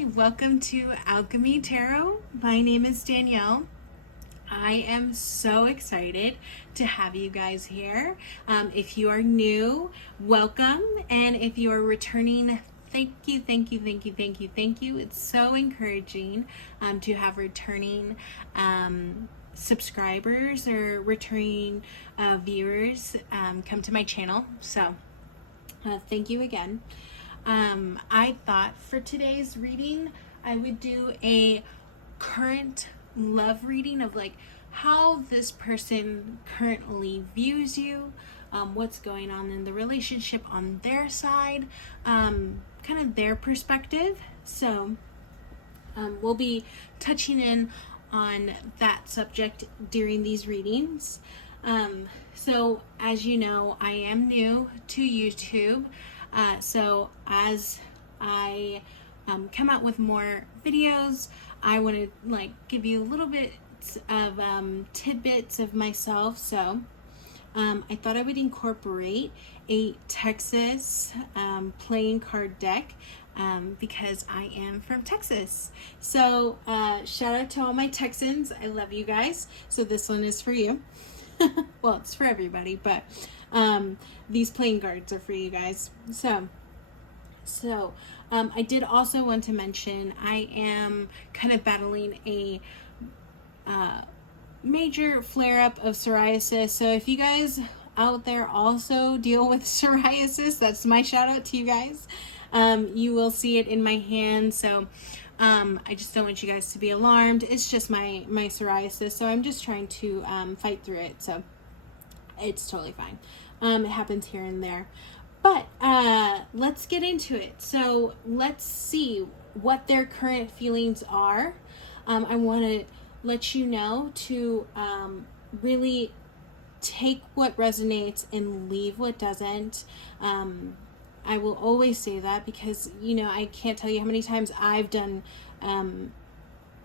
Hi, welcome to Alchemy Tarot. My name is Danielle. I am so excited to have you guys here. If you are new, welcome. And if you are returning, thank you. It's so encouraging to have returning subscribers or returning viewers come to my channel. So thank you again. I thought for today's reading, I would do a current love reading of like how this person currently views you, what's going on in the relationship on their side, kind of their perspective. So we'll be touching in on that subject during these readings. So as you know, I am new to YouTube. So as I come out with more videos, I want to give you a little bit of tidbits of myself. So I thought I would incorporate a Texas playing card deck because I am from Texas. So shout out to all my Texans. I love you guys. So this one is for you. Well, it's for everybody, but these playing cards are for you guys. So I did also want to mention I am kind of battling a major flare-up of psoriasis. So if you guys out there also deal with psoriasis, that's my shout out to you guys. You will see it in my hand. So I just don't want you guys to be alarmed. It's just my psoriasis. So I'm just trying to fight through it. So it's totally fine. It happens here and there. But let's get into it. So let's see what their current feelings are. I want to let you know to really take what resonates and leave what doesn't. I will always say that because, I can't tell you how many times I've done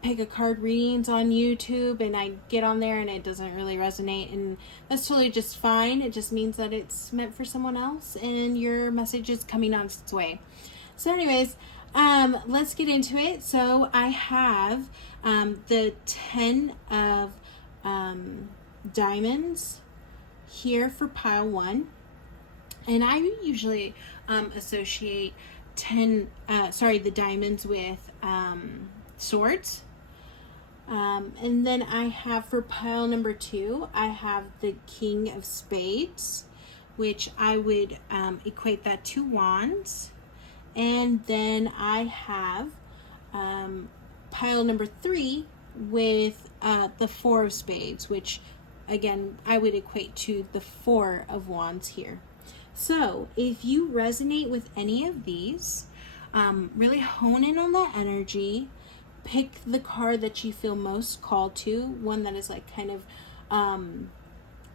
pick a card readings on YouTube and I get on there and it doesn't really resonate, and that's totally just fine. It just means that it's meant for someone else and your message is coming on its way. So anyways, let's get into it. So I have the 10 of diamonds here for pile 1, and I usually associate the diamonds with swords. And then I have for pile number 2, I have the King of Spades, which I would equate that to wands. And then I have pile number 3 with the 4 of spades, which again I would equate to the 4 of wands here. So if you resonate with any of these, really hone in on that energy. Pick the card that you feel most called to, one that is kind of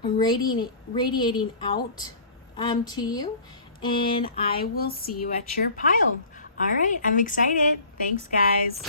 radiating out to you, and I will see you at your pile. All right, I'm excited. Thanks, guys.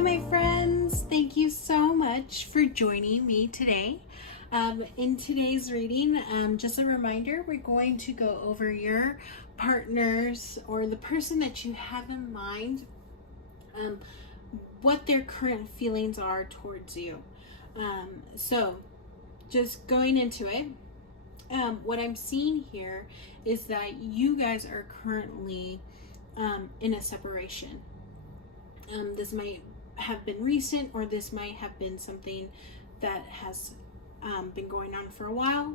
Hi, my friends. Thank you so much for joining me today. In today's reading, just a reminder, we're going to go over your partners or the person that you have in mind, what their current feelings are towards you. So, just going into it, what I'm seeing here is that you guys are currently in a separation. This might have been recent, or this might have been something that has been going on for a while.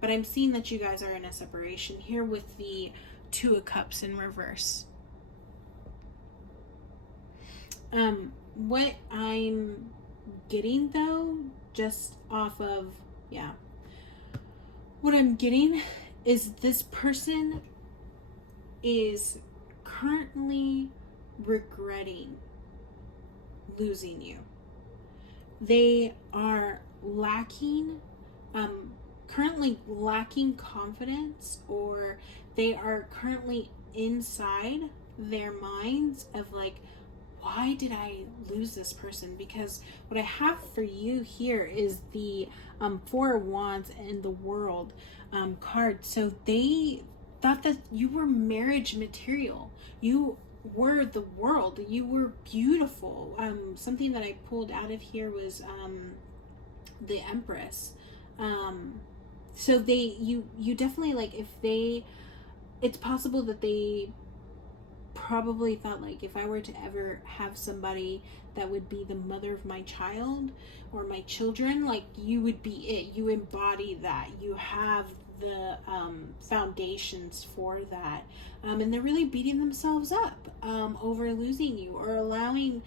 But I'm seeing that you guys are in a separation here with the Two of Cups in reverse. What I'm getting though, just off of, what I'm getting is this person is currently regretting losing you. They are currently lacking confidence, or they are currently inside their minds of like, why did I lose this person? Because what I have for you here is the Four of Wands and the World card. So they thought that you were marriage material. You were the world. You were beautiful. Something that I pulled out of here was the Empress. So you definitely, like, it's possible that they probably thought, like, if I were to ever have somebody that would be the mother of my child or my children, like, you would be it. You embody that. You have the foundations for that. And they're really beating themselves up over losing you, or allowing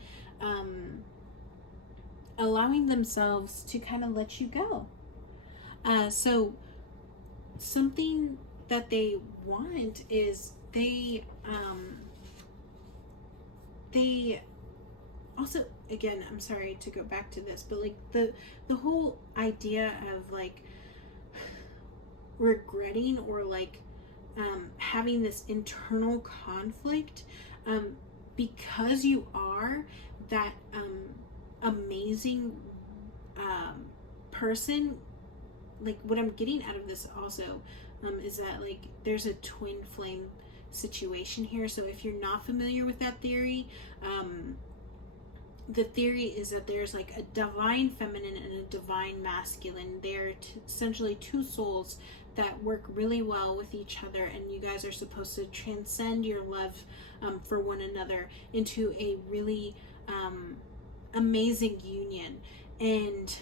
themselves to kind of let you go. So something that they want is they also, again, I'm sorry to go back to this, but like the whole idea of like regretting, or like having this internal conflict, because you are that amazing person. Like, what I'm getting out of this also is that, like, there's a twin flame situation here. So if you're not familiar with that theory, the theory is that there's like a divine feminine and a divine masculine. They're essentially two souls that work really well with each other, and you guys are supposed to transcend your love for one another into a really amazing union. And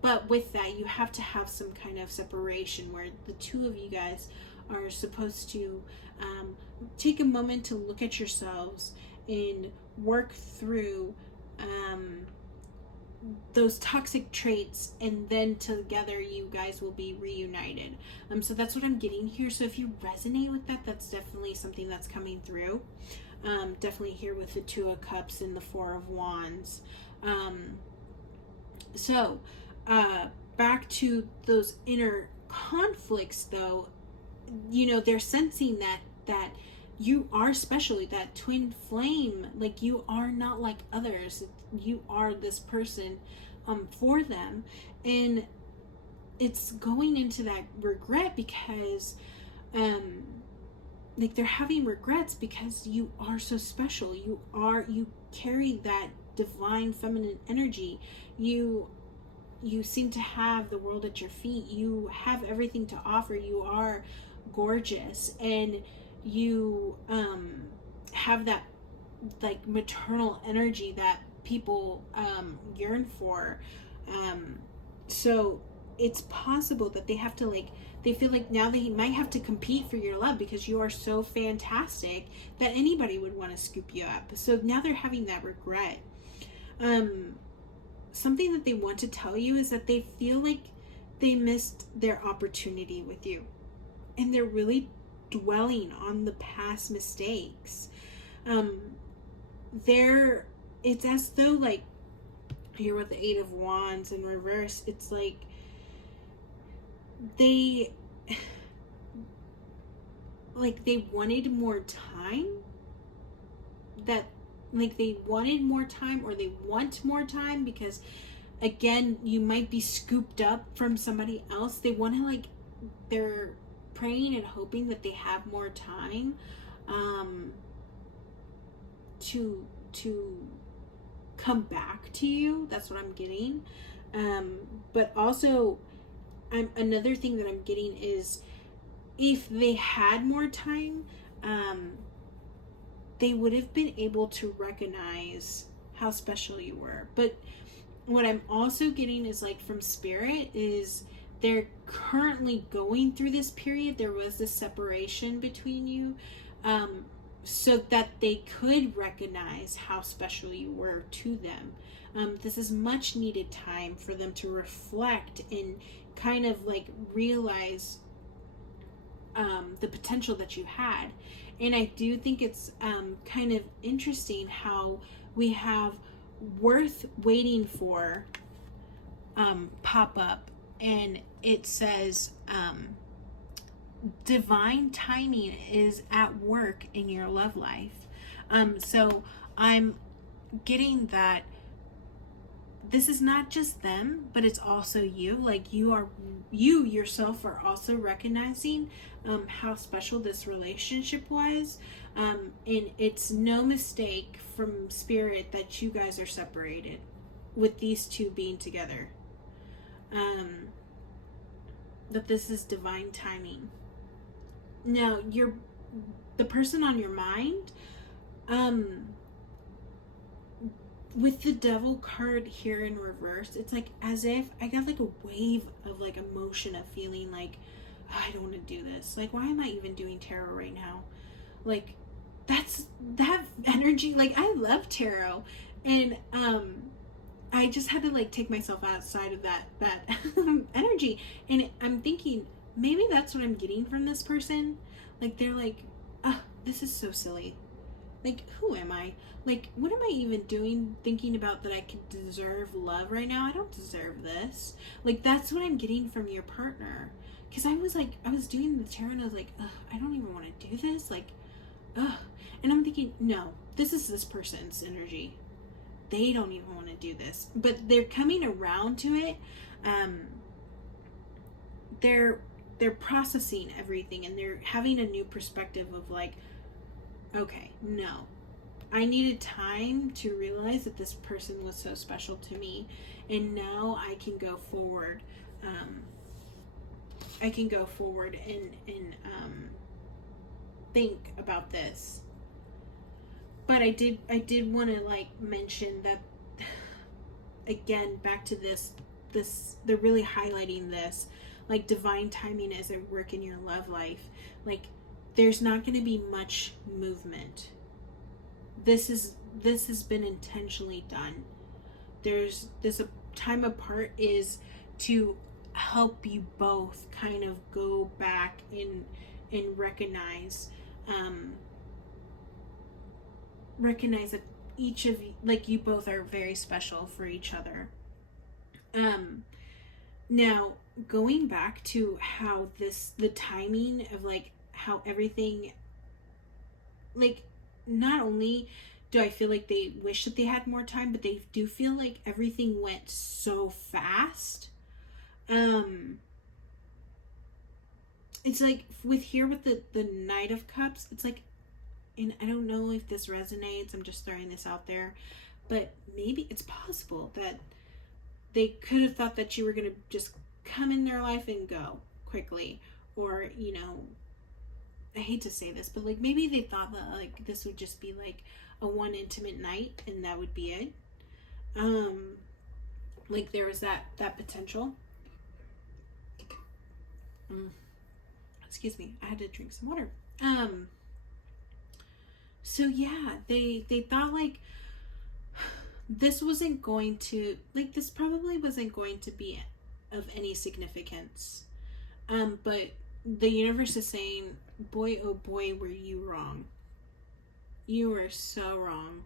but with that, you have to have some kind of separation where the two of you guys are supposed to take a moment to look at yourselves and work through those toxic traits, and then together you guys will be reunited. So that's what I'm getting here. So if you resonate with that, that's definitely something that's coming through. Definitely here with the Two of Cups and the Four of Wands. So back to those inner conflicts though, you know, they're sensing that you are special, that twin flame. Like, you are not like others. You are this person for them. And it's going into that regret because like, they're having regrets because you are so special. You carry that divine feminine energy. You seem to have the world at your feet. You have everything to offer. You are gorgeous, and you have that like maternal energy that people yearn for. So it's possible that they have to, like, they feel like now they might have to compete for your love because you are so fantastic that anybody would want to scoop you up. So now they're having that regret. Something that they want to tell you is that they feel like they missed their opportunity with you, and they're really dwelling on the past mistakes. It's as though, like, here with the Eight of Wands in reverse, it's like they wanted more time that like they wanted more time, or they want more time, because again, you might be scooped up from somebody else. They want to, like, they're praying and hoping that they have more time to come back to you. That's what I'm getting. But also, another thing that I'm getting is, if they had more time, they would have been able to recognize how special you were. But what I'm also getting is, like, from Spirit, is they're currently going through this period. There was this separation between you, so that they could recognize how special you were to them. This is much needed time for them to reflect and kind of, like, realize the potential that you had. And I do think it's kind of interesting how we have worth waiting for pop up, and it says divine timing is at work in your love life. So I'm getting that this is not just them, but it's also you. Like, you yourself are also recognizing how special this relationship was. And it's no mistake from Spirit that you guys are separated, with these two being together. That this is divine timing. Now, the person on your mind, with the Devil card here in reverse, it's like as if I got, like, a wave of, like, emotion of feeling like, oh, I don't want to do this. Like, why am I even doing tarot right now? Like, that's that energy. Like, I love tarot, and I just had to, like, take myself outside of that energy. And I'm thinking, maybe that's what I'm getting from this person. Like, they're like, oh, this is so silly. Like, who am I? Like, what am I even doing thinking about that I could deserve love right now? I don't deserve this. Like, that's what I'm getting from your partner. Because I was doing the tarot, and I was like, ugh, I don't even want to do this. Like, ugh. And I'm thinking, no, this is this person's energy. They don't even want to do this. But they're coming around to it. They're processing everything, and they're having a new perspective of, like, okay, no, I needed time to realize that this person was so special to me, and now I can go forward. I can go forward and think about this. But I did want to, like, mention that, again, back to this, they're really highlighting this, like, divine timing is at work in your love life. Like, there's not going to be much movement. This has been intentionally done. There's this time apart is to help you both kind of go back and recognize that each of you, like, you both are very special for each other. Now, going back to how the timing of, like, how everything, like, not only do I feel like they wish that they had more time, but they do feel like everything went so fast. It's like with the Knight of Cups, it's like, and I don't know if this resonates, I'm just throwing this out there, but maybe it's possible that they could have thought that you were going to just come in their life and go quickly, or, you know, I hate to say this, but, like, maybe they thought that, like, this would just be, like, a one intimate night and that would be it. Like, there was that potential. Excuse me, I had to drink some water. So yeah, they thought, like, this wasn't going to, like, this probably wasn't going to be of any significance. But the universe is saying, boy, oh boy, were you wrong. You were so wrong.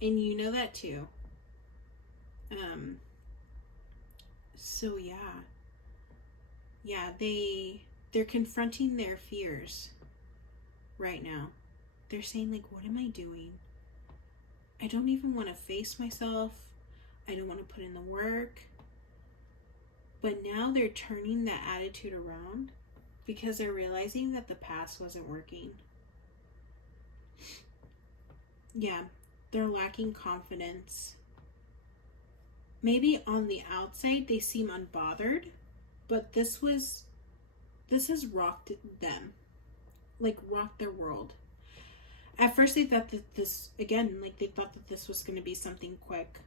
And you know that too. So yeah. Yeah, they're confronting their fears right now. They're saying, like, what am I doing? I don't even want to face myself. I don't want to put in the work. But now they're turning that attitude around because they're realizing that the past wasn't working. Yeah, they're lacking confidence. Maybe on the outside they seem unbothered, but this has rocked them. Like, rocked their world. At first they thought that this, again, like they thought that this was going to be something quick.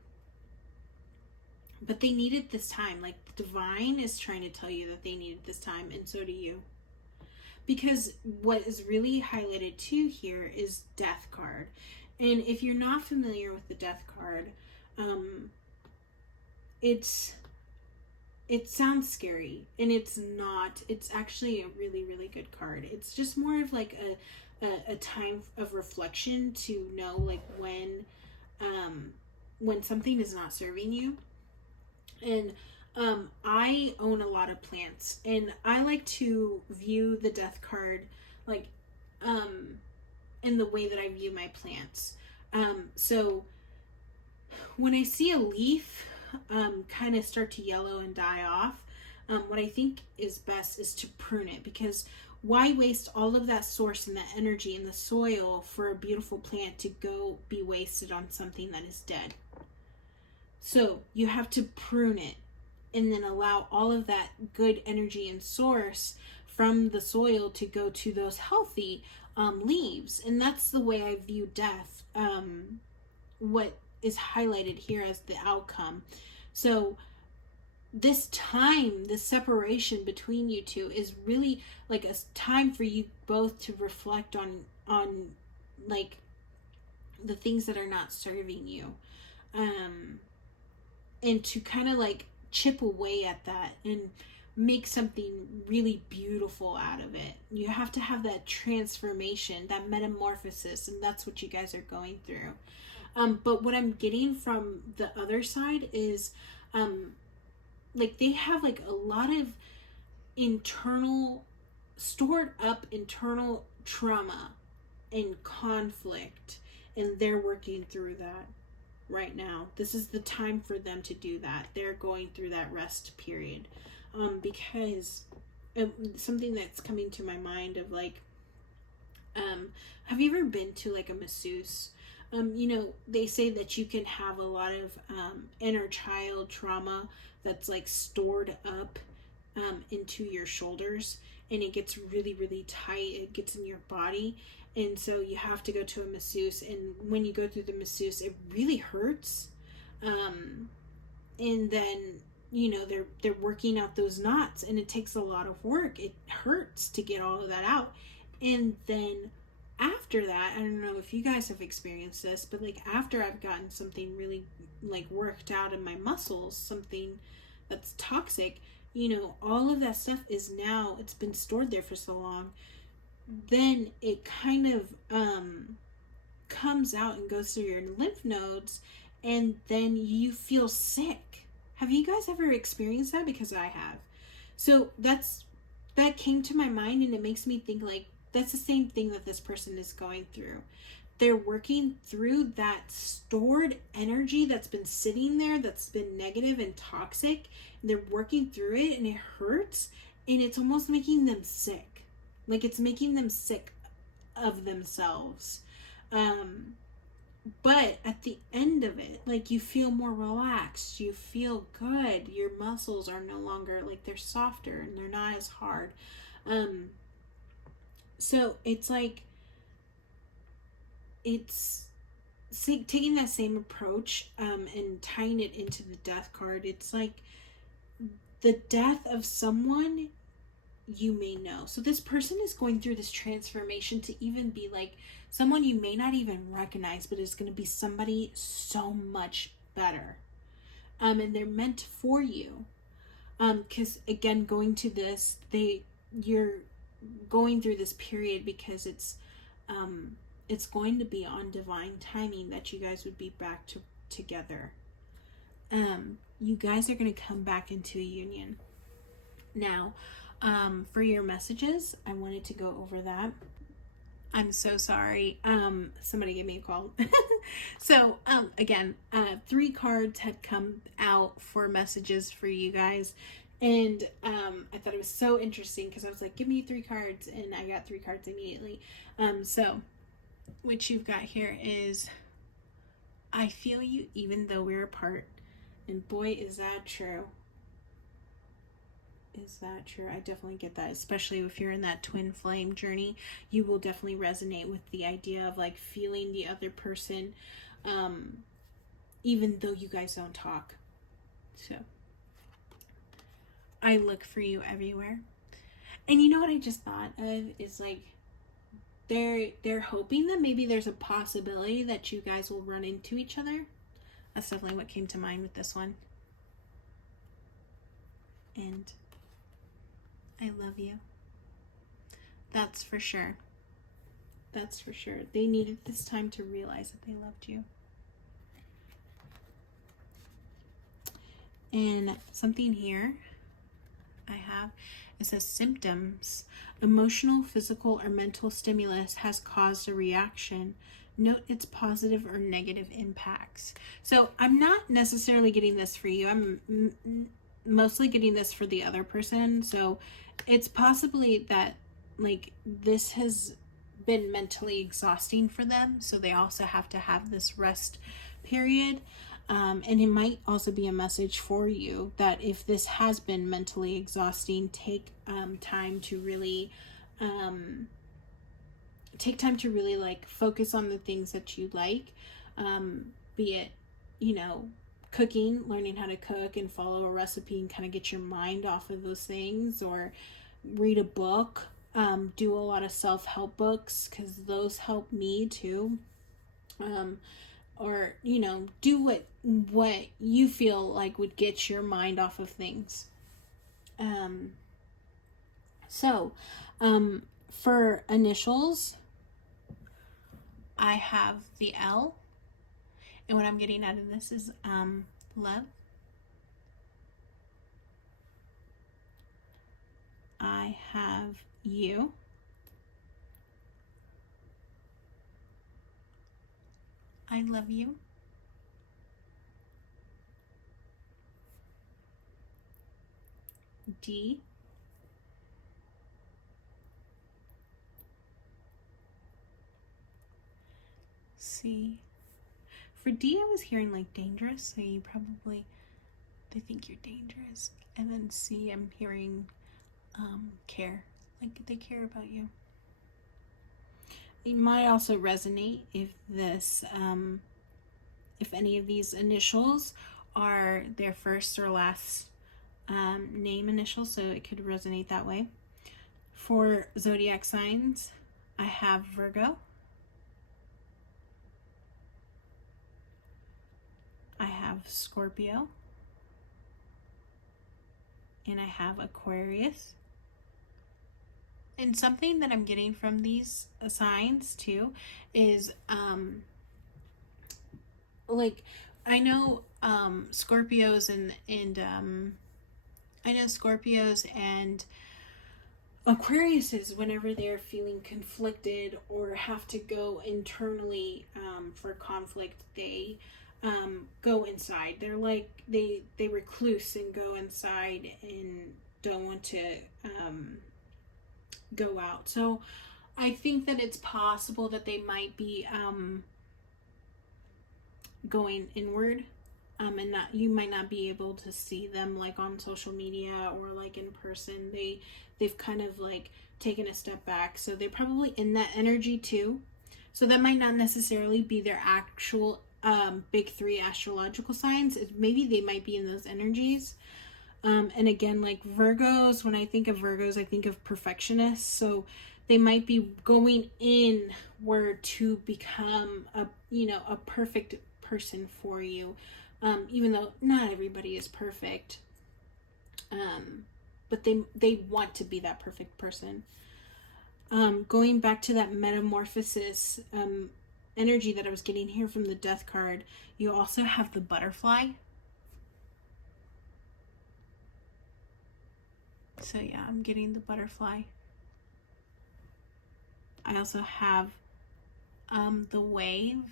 But they needed this time. Like, the divine is trying to tell you that they needed this time, and so do you. Because what is really highlighted too here is Death card. And if you're not familiar with the Death card, it sounds scary, and it's not. It's actually a really, really good card. It's just more of like a time of reflection to know, like, when something is not serving you. And I own a lot of plants, and I like to view the Death card like in the way that I view my plants. So when I see a leaf kind of start to yellow and die off, what I think is best is to prune it, because why waste all of that source and that energy in the soil for a beautiful plant to go be wasted on something that is dead? So you have to prune it and then allow all of that good energy and source from the soil to go to those healthy leaves. And that's the way I view death. What is highlighted here as the outcome. So this time, the separation between you two is really like a time for you both to reflect on like the things that are not serving you. And to kind of like chip away at that and make something really beautiful out of it. You have to have that transformation, that metamorphosis, and that's what you guys are going through. But what I'm getting from the other side is like they have like a lot of stored up internal trauma and conflict, and they're working through that right now. This is the time for them to do that. They're going through that rest period. Because something that's coming to my mind of like, have you ever been to like a masseuse? They say that you can have a lot of inner child trauma that's like stored up into your shoulders, and it gets really, really tight. It gets in your body. And so you have to go to a masseuse, and when you go through the masseuse, it really hurts. And then, they're working out those knots, and it takes a lot of work. It hurts to get all of that out. And then after that, I don't know if you guys have experienced this, but like after I've gotten something really like worked out in my muscles, something that's toxic, all of that stuff is now, it's been stored there for so long. Then it kind of comes out and goes through your lymph nodes, and then you feel sick. Have you guys ever experienced that? Because I have. So that came to my mind, and it makes me think like that's the same thing that this person is going through. They're working through that stored energy that's been sitting there, that's been negative and toxic. And they're working through it, and it hurts, and it's almost making them sick. Like, it's making them sick of themselves. But at the end of it, like, you feel more relaxed. You feel good. Your muscles are no longer, like, they're softer and they're not as hard. So it's like, it's taking that same approach and tying it into the death card. It's like the death of someone you may know. So this person is going through this transformation to even be like someone you may not even recognize, but is going to be somebody so much better. And they're meant for you. Because again, going to this, you're going through this period because it's going to be on divine timing that you guys would be back together. You guys are going to come back into a union. Now, for your messages, I wanted to go over that. I'm so sorry. Somebody gave me a call. So, again, 3 cards had come out for messages for you guys. And I thought it was so interesting because I was like, give me 3 cards. And I got 3 cards immediately. So, what you've got here is, I feel you even though we're apart. And boy, is that true. Is that true? I definitely get that, especially if you're in that twin flame journey. You will definitely resonate with the idea of like feeling the other person, even though you guys don't talk. So I look for you everywhere. And you know what I just thought of is like they're hoping that maybe there's a possibility that you guys will run into each other. That's definitely what came to mind with this one. And I love you. That's for sure. That's for sure. They needed this time to realize that they loved you. And something here I have, it says symptoms. Emotional, physical, or mental stimulus has caused a reaction. Note its positive or negative impacts. So I'm not necessarily getting this for you. I'm mostly getting this for the other person. So it's possibly that like this has been mentally exhausting for them, so they also have to have this rest period. And it might also be a message for you that if this has been mentally exhausting, take time to really like focus on the things that you like, be it, you know, cooking, learning how to cook and follow a recipe and kind of get your mind off of those things, or read a book, do a lot of self-help books because those help me too, or you know, do what you feel like would get your mind off of things. So for initials, I have the L, and what I'm getting out of this is love. I have you. I love you. D. C. For D, I was hearing like dangerous, so you probably, they think you're dangerous. And then C, I'm hearing care, like they care about you. It might also resonate if this, if any of these initials are their first or last name initials, so it could resonate that way. For zodiac signs, I have Virgo. I have Scorpio. And I have Aquarius. And something that I'm getting from these signs too is like I know Scorpios and I know Scorpios and Aquariuses, whenever they're feeling conflicted or have to go internally for conflict, they go inside. They're like they recluse and go inside and don't want to go out. So I think that it's possible that they might be going inward, and not, you might not be able to see them like on social media or like in person. They've kind of like taken a step back, so they're probably in that energy too. So that might not necessarily be their actual big 3 astrological signs. Maybe they might be in those energies. And again, like Virgos, when I think of Virgos, I think of perfectionists. So they might be going inward to become a perfect person for you. Even though not everybody is perfect. But they want to be that perfect person. Going back to that metamorphosis energy that I was getting here from the Death card, you also have the butterfly. So yeah, I'm getting the butterfly. I also have the wave,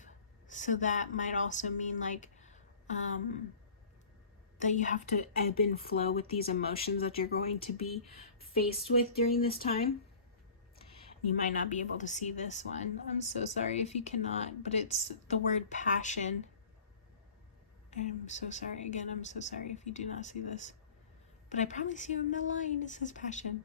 so that might also mean like that you have to ebb and flow with these emotions that you're going to be faced with during this time. You might not be able to see this one. I'm so sorry if you cannot, but it's the word passion. I'm so sorry. Again, I'm so sorry if you do not see this. But I promise you I'm not lying. It says passion.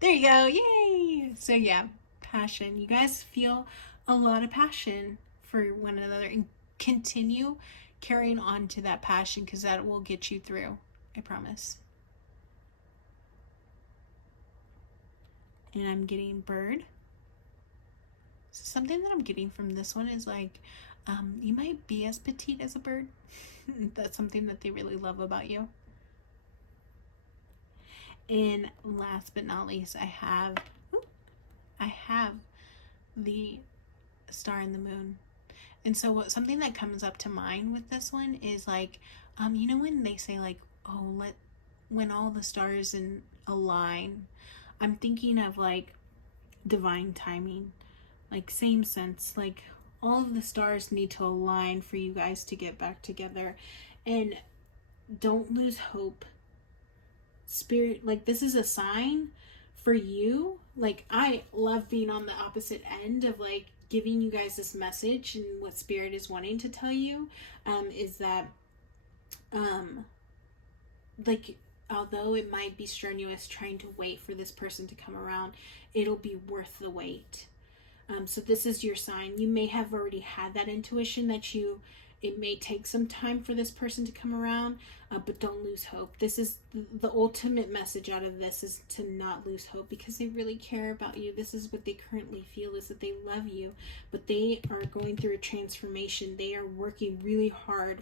There you go. Yay! So yeah, passion. You guys feel a lot of passion for one another, and continue carrying on to that passion, because that will get you through. I promise. And I'm getting bird. So something that I'm getting from this one is like, you might be as petite as a bird. That's something that they really love about you. And last but not least, I have the star and the moon. And so something that comes up to mind with this one is like, you know, when they say like, oh, when all the stars align, I'm thinking of like divine timing, like same sense, like all of the stars need to align for you guys to get back together. And don't lose hope. Spirit, like this is a sign for you. Like I love being on the opposite end of like giving you guys this message, and what Spirit is wanting to tell you is that like, although it might be strenuous trying to wait for this person to come around, it'll be worth the wait. So this is your sign. You may have already had that intuition that it may take some time for this person to come around, but don't lose hope. This is the ultimate message out of this, is to not lose hope, because they really care about you. This is what they currently feel, is that they love you, but they are going through a transformation. They are working really hard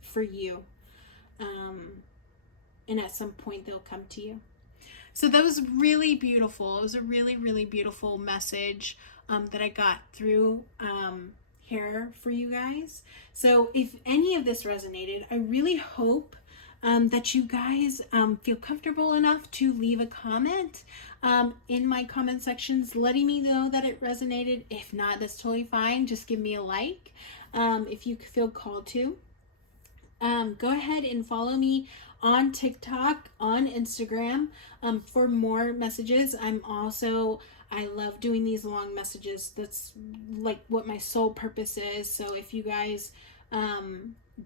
for you. And at some point they'll come to you. So that was really beautiful. It was a really, really beautiful message that I got through here for you guys. So if any of this resonated, I really hope that you guys feel comfortable enough to leave a comment in my comment sections letting me know that it resonated. If not, that's totally fine. Just give me a like if you feel called to. Go ahead and follow me on TikTok, on Instagram for more messages. I love doing these long messages. That's like what my sole purpose is. So if you guys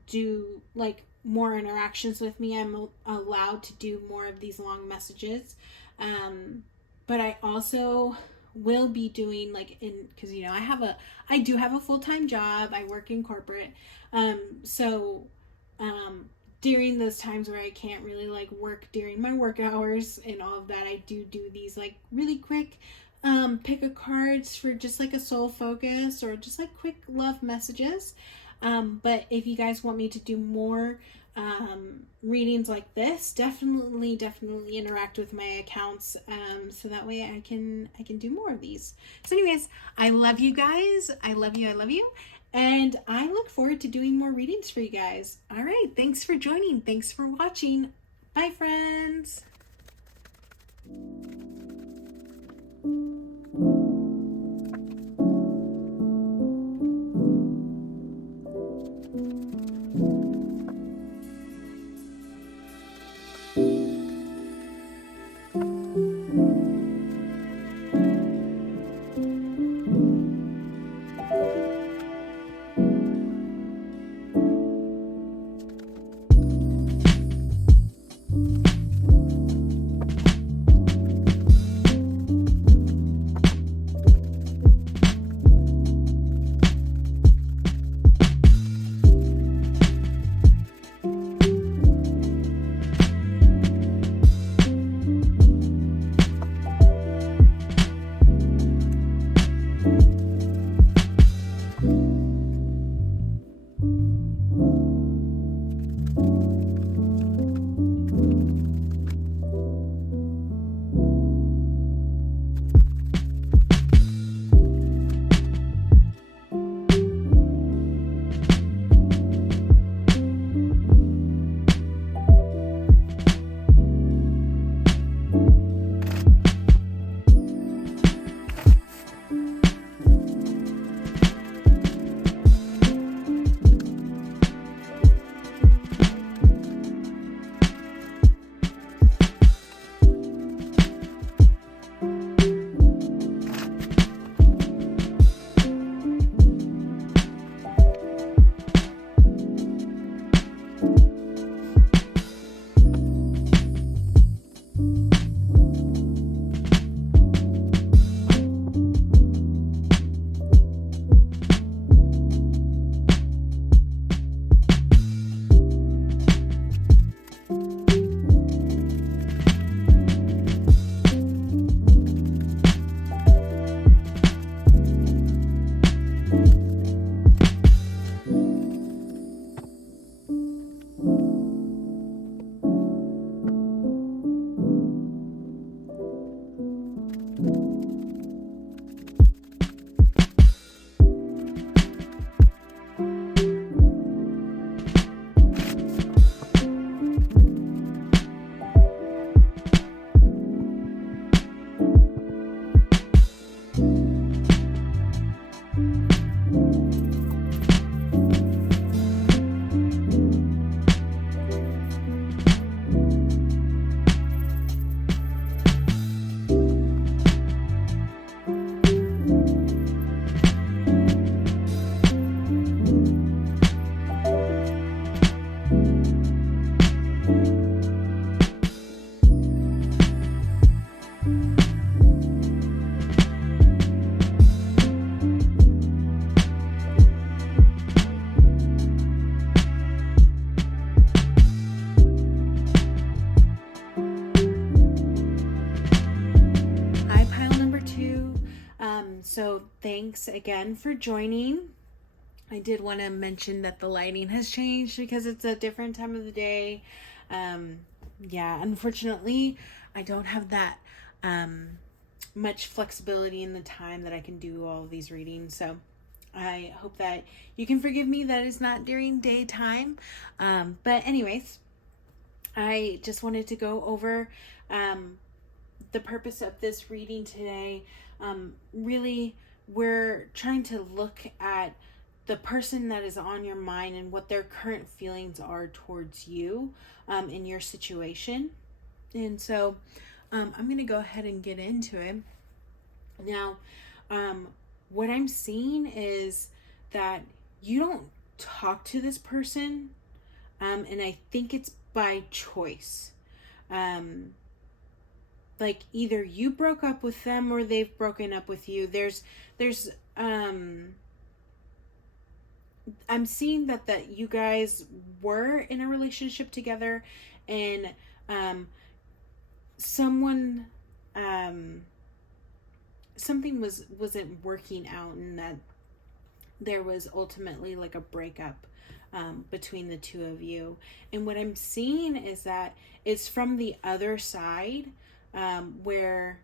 do like more interactions with me, I'm allowed to do more of these long messages. But I also will be doing like, because you know I do have a full-time job. I work in corporate. During those times where I can't really like work during my work hours and all of that, I do these like really quick pick a cards for just like a soul focus, or just like quick love messages. But if you guys want me to do more readings like this, definitely interact with my accounts, so that way I can do more of these. So anyways, I love you guys. I love you. And I look forward to doing more readings for you guys. All right. Thanks for joining. Thanks for watching. Bye, friends. thanks again for joining. I did want to mention that the lighting has changed because it's a different time of the day. Unfortunately, I don't have that much flexibility in the time that I can do all of these readings. So I hope that you can forgive me that it's not during daytime. But anyways, I just wanted to go over the purpose of this reading today. Really, we're trying to look at the person that is on your mind and what their current feelings are towards you in your situation. And so I'm going to go ahead and get into it. Now, what I'm seeing is that you don't talk to this person, and I think it's by choice. Like either you broke up with them or they've broken up with you. I'm seeing that you guys were in a relationship together, and something wasn't working out, and that there was ultimately like a breakup between the two of you. And what I'm seeing is that it's from the other side, where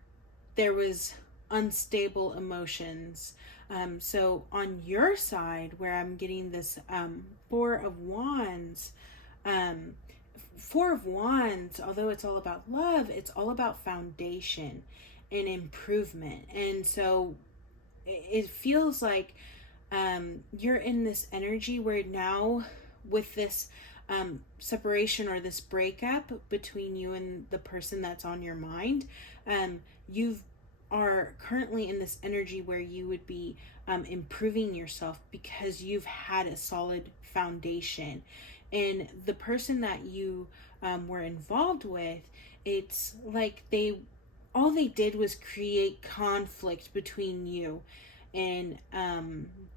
there was unstable emotions. So on your side, where I'm getting this Four of Wands, although it's all about love, it's all about foundation and improvement. And so it feels like you're in this energy where now, with this separation or this breakup between you and the person that's on your mind, you are currently in this energy where you would be improving yourself because you've had a solid foundation. And the person that you were involved with, it's like all they did was create conflict between you and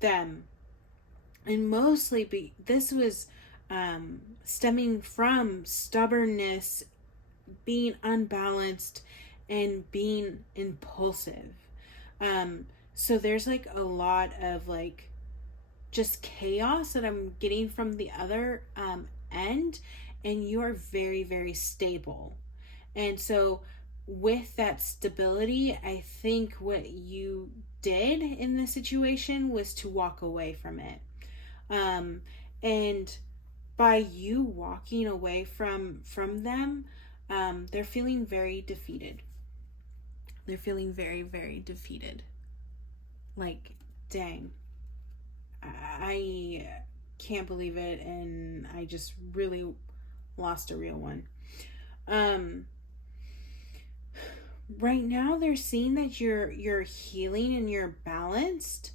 them. And mostly this was stemming from stubbornness, being unbalanced, and being impulsive. So there's like a lot of like just chaos that I'm getting from the other end, and you are very, very stable. And so with that stability, I think what you did in this situation was to walk away from it. And by you walking away from them, they're feeling very defeated. They're feeling very, very defeated. Like, dang, I can't believe it, and I just really lost a real one. Right now they're seeing that you're healing and you're balanced,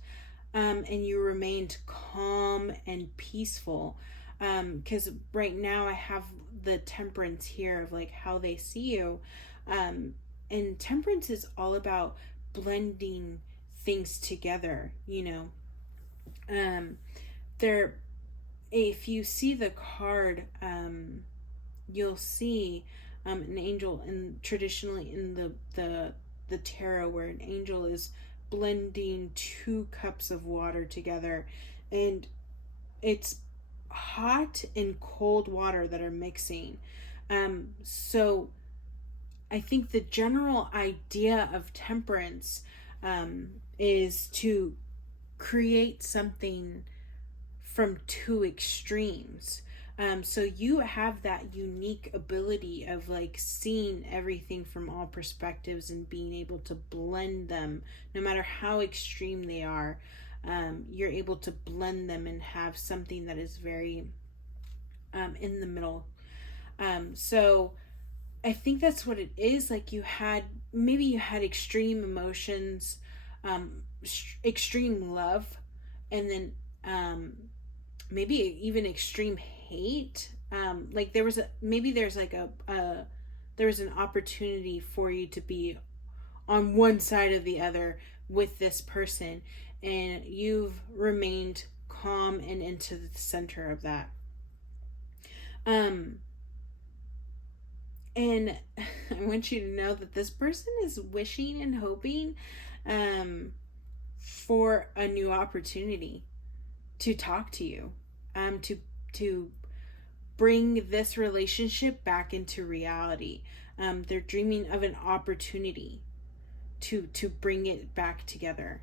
and you remained calm and peaceful. Because right now I have the Temperance here of like how they see you. And Temperance is all about blending things together, if you see the card, you'll see an angel, and traditionally in the tarot, where an angel is blending 2 cups of water together, and it's hot and cold water that are mixing. So I think the general idea of Temperance is to create something from 2 extremes. So you have that unique ability of like seeing everything from all perspectives and being able to blend them, no matter how extreme they are. You're able to blend them and have something that is very in the middle. So I think that's what it is. Like you had extreme emotions, extreme love, and then maybe even extreme hate. Like there was an opportunity for you to be on one side or the other with this person, and you've remained calm and into the center of that. And I want you to know that this person is wishing and hoping for a new opportunity to talk to you, to bring this relationship back into reality. They're dreaming of an opportunity to bring it back together,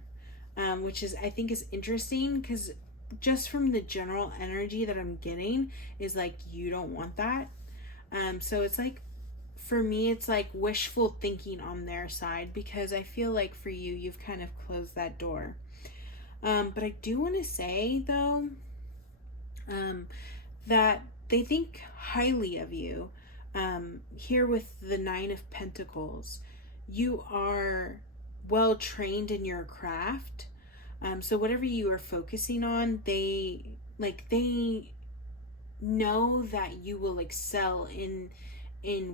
which is, I think, is interesting, because just from the general energy that I'm getting is like, you don't want that. So it's like, for me, it's like wishful thinking on their side, because I feel like for you, you've kind of closed that door. But I do want to say, though, that they think highly of you. Here with the Nine of Pentacles, you are well trained in your craft. So whatever you are focusing on, they know that you will excel in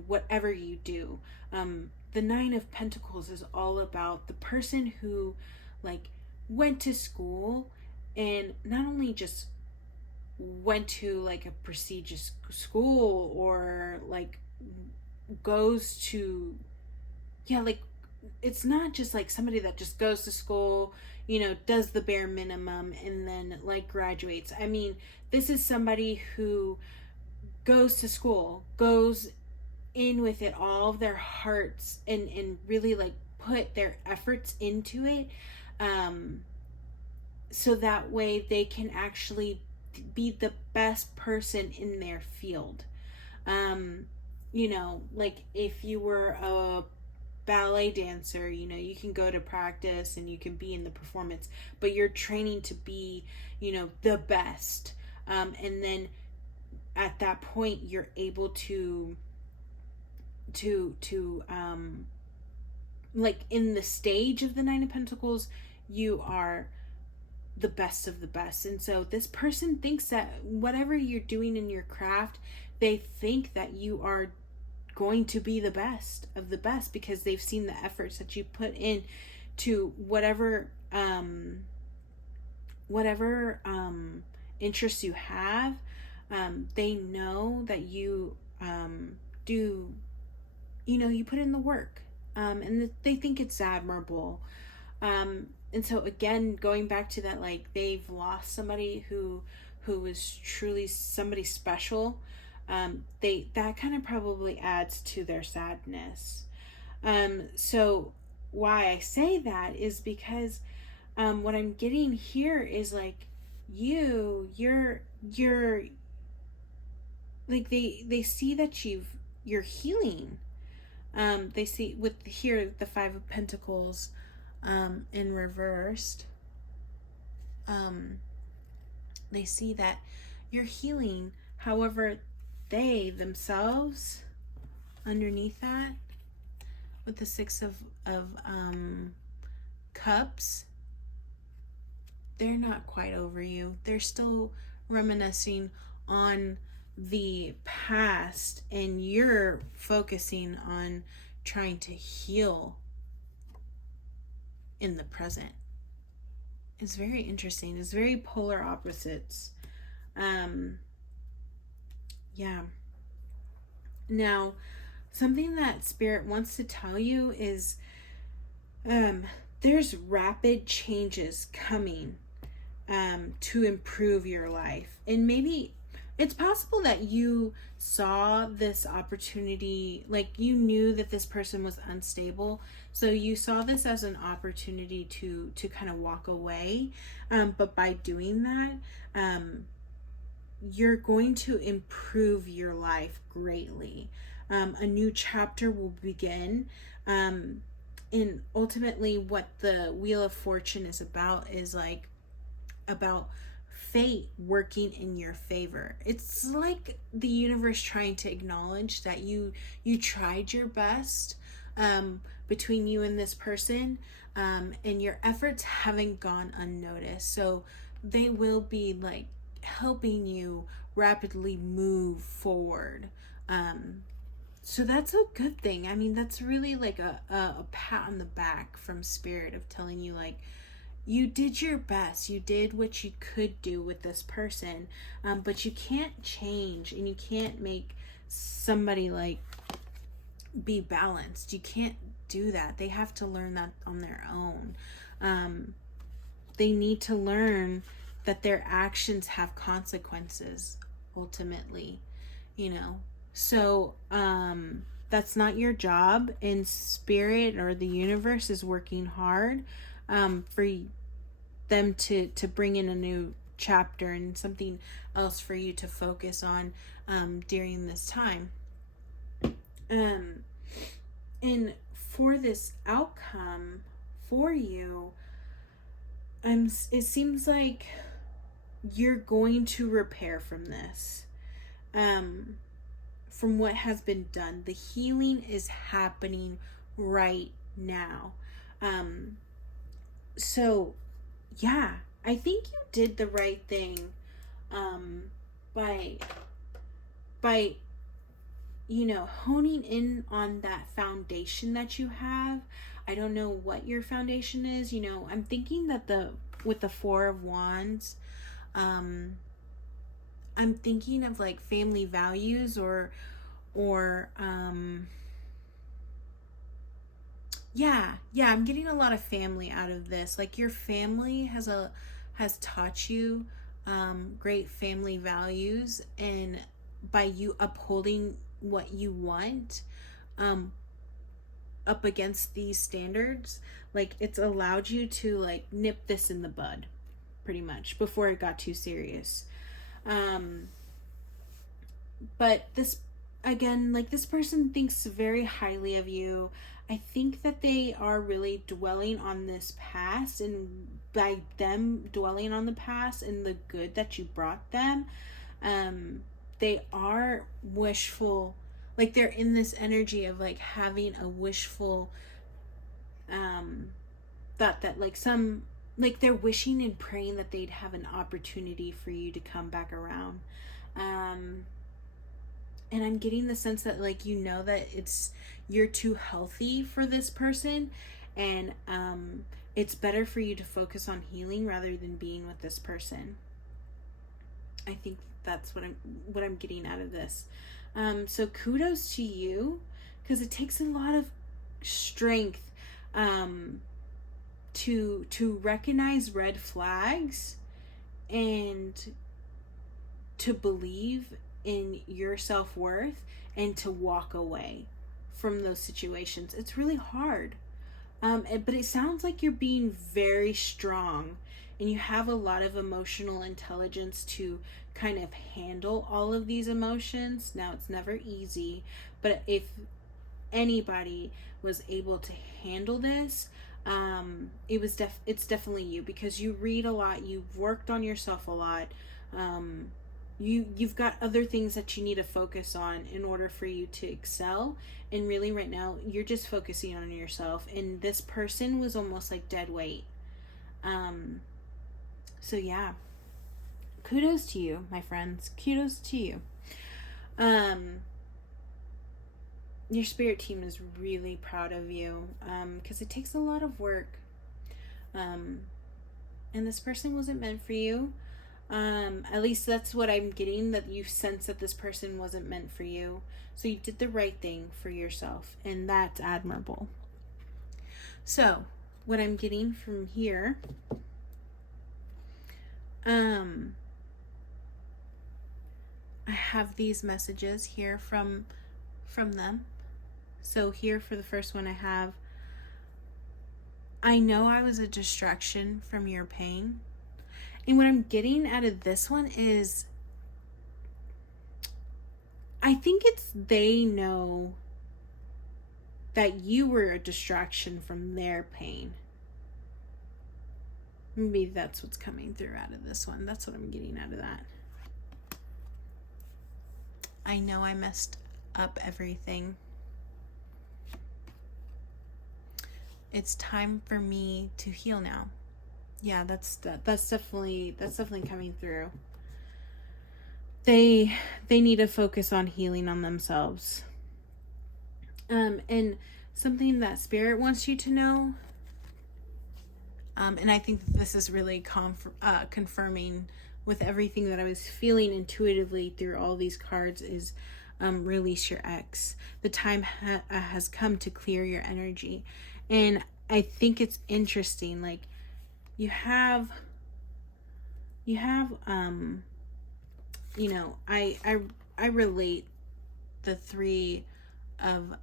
whatever you do. The Nine of Pentacles is all about the person who like went to school, and not only just went to like a prestigious school, or like goes to, yeah, like it's not just like somebody that just goes to school, does the bare minimum and then like graduates. I mean, this is somebody who goes to school, goes in with it, all of their hearts, and really like put their efforts into it, so that way they can actually be the best person in their field. Like if you were a ballet dancer, you can go to practice and you can be in the performance, but you're training to be, the best. And then at that point, you're able to like in the stage of the Nine of Pentacles, you are the best of the best. And so this person thinks that whatever you're doing in your craft, they think that you are going to be the best of the best, because they've seen the efforts that you put in to whatever interests you have. They know that you do, you put in the work, and they think it's admirable. And so again, going back to that, like they've lost somebody who was truly somebody special. That kind of probably adds to their sadness. So why I say that is because what I'm getting here is like you're like they see that you're healing. They see with here the Five of Pentacles in reversed. They see that you're healing. However, they themselves, underneath that, with the Six of Cups, they're not quite over you. They're still reminiscing on the past, and you're focusing on trying to heal in the present. It's very interesting. It's very polar opposites. Yeah. Now, something that Spirit wants to tell you is there's rapid changes coming to improve your life. And maybe it's possible that you saw this opportunity, like you knew that this person was unstable, so you saw this as an opportunity to kind of walk away. But by doing that, you're going to improve your life greatly. A new chapter will begin. And ultimately what the Wheel of Fortune is like about fate working in your favor. It's like the universe trying to acknowledge that you tried your best between you and this person, and your efforts haven't gone unnoticed. So they will be like helping you rapidly move forward. So that's a good thing. I mean, that's really like a pat on the back from Spirit of telling you like, you did your best. You did what you could do with this person, but you can't change, and you can't make somebody like be balanced. You can't do that. They have to learn that on their own. they need to learn that their actions have consequences ultimately, you know. So that's not your job, and spirit or the universe is working hard for them to bring in a new chapter and something else for you to focus on during this time. And for this outcome for you, it seems like you're going to repair from this. From what has been done, the healing is happening right now. So yeah, I think you did the right thing by honing in on that foundation that you have. I don't know what your foundation is. I'm thinking that with the Four of Wands, I'm thinking of like family values or I'm getting a lot of family out of this. Like your family has taught you great family values, and by you upholding what you want up against these standards, like it's allowed you to like nip this in the bud pretty much before it got too serious. But this, again, like this person thinks very highly of you. I think that they are really dwelling on this past, and by them dwelling on the past and the good that you brought them, they are wishful, like they're in this energy of like having a wishful thought that like they're wishing and praying that they'd have an opportunity for you to come back around. And I'm getting the sense that like that you're too healthy for this person, and it's better for you to focus on healing rather than being with this person. I think that's what I'm getting out of this. So kudos to you, because it takes a lot of strength to recognize red flags and to believe in your self-worth and to walk away from those situations. It's really hard. But it sounds like you're being very strong, and you have a lot of emotional intelligence to kind of handle all of these emotions. Now, it's never easy, but if anybody was able to handle this, it's definitely you, because you read a lot, you've worked on yourself a lot. You've got other things that you need to focus on in order for you to excel, and really right now you're just focusing on yourself, and this person was almost like dead weight. So yeah, kudos to you, my friends. Kudos to you. Your spirit team is really proud of you, because it takes a lot of work, and this person wasn't meant for you. At least that's what I'm getting, that you sense that this person wasn't meant for you. So you did the right thing for yourself, and that's admirable. So what I'm getting from here, I have these messages here from them. So here for the first one, I know I was a distraction from your pain. And what I'm getting out of this one is, I think they know that you were a distraction from their pain. Maybe that's what's coming through out of this one. That's what I'm getting out of that. I know I messed up everything. It's time for me to heal now. Yeah, that's definitely coming through. They need to focus on healing on themselves. And something that Spirit wants you to know, and I think this is really confirming with everything that I was feeling intuitively through all these cards, is release your ex. The time has come to clear your energy. And I think it's interesting, like, you have I relate the three of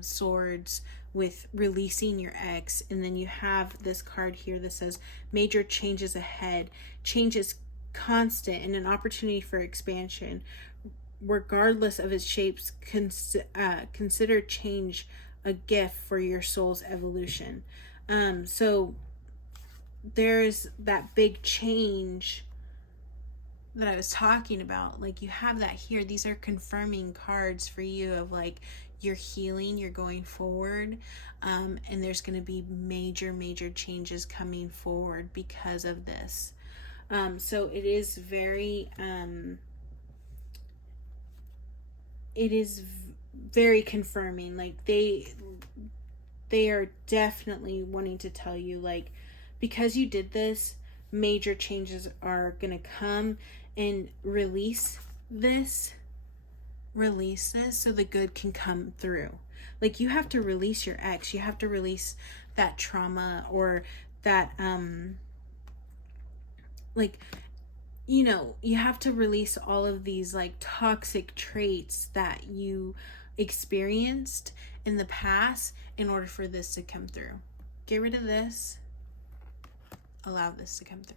swords with releasing your ex, and then you have this card here that says major changes ahead, changes constant, and an opportunity for expansion regardless of its shapes. Consider change a gift for your soul's evolution. So there's that big change that I was talking about. Like, you have that here. These are confirming cards for you of like you're healing, you're going forward, and there's going to be major changes coming forward because of this. So it is very very confirming. Like, they are definitely wanting to tell you, like, because you did this, major changes are gonna come, and release this so the good can come through. Like, you have to release your ex, you have to release that trauma, or that like, you have to release all of these like toxic traits that you experienced in the past in order for this to come through. Get rid of this, allow this to come through.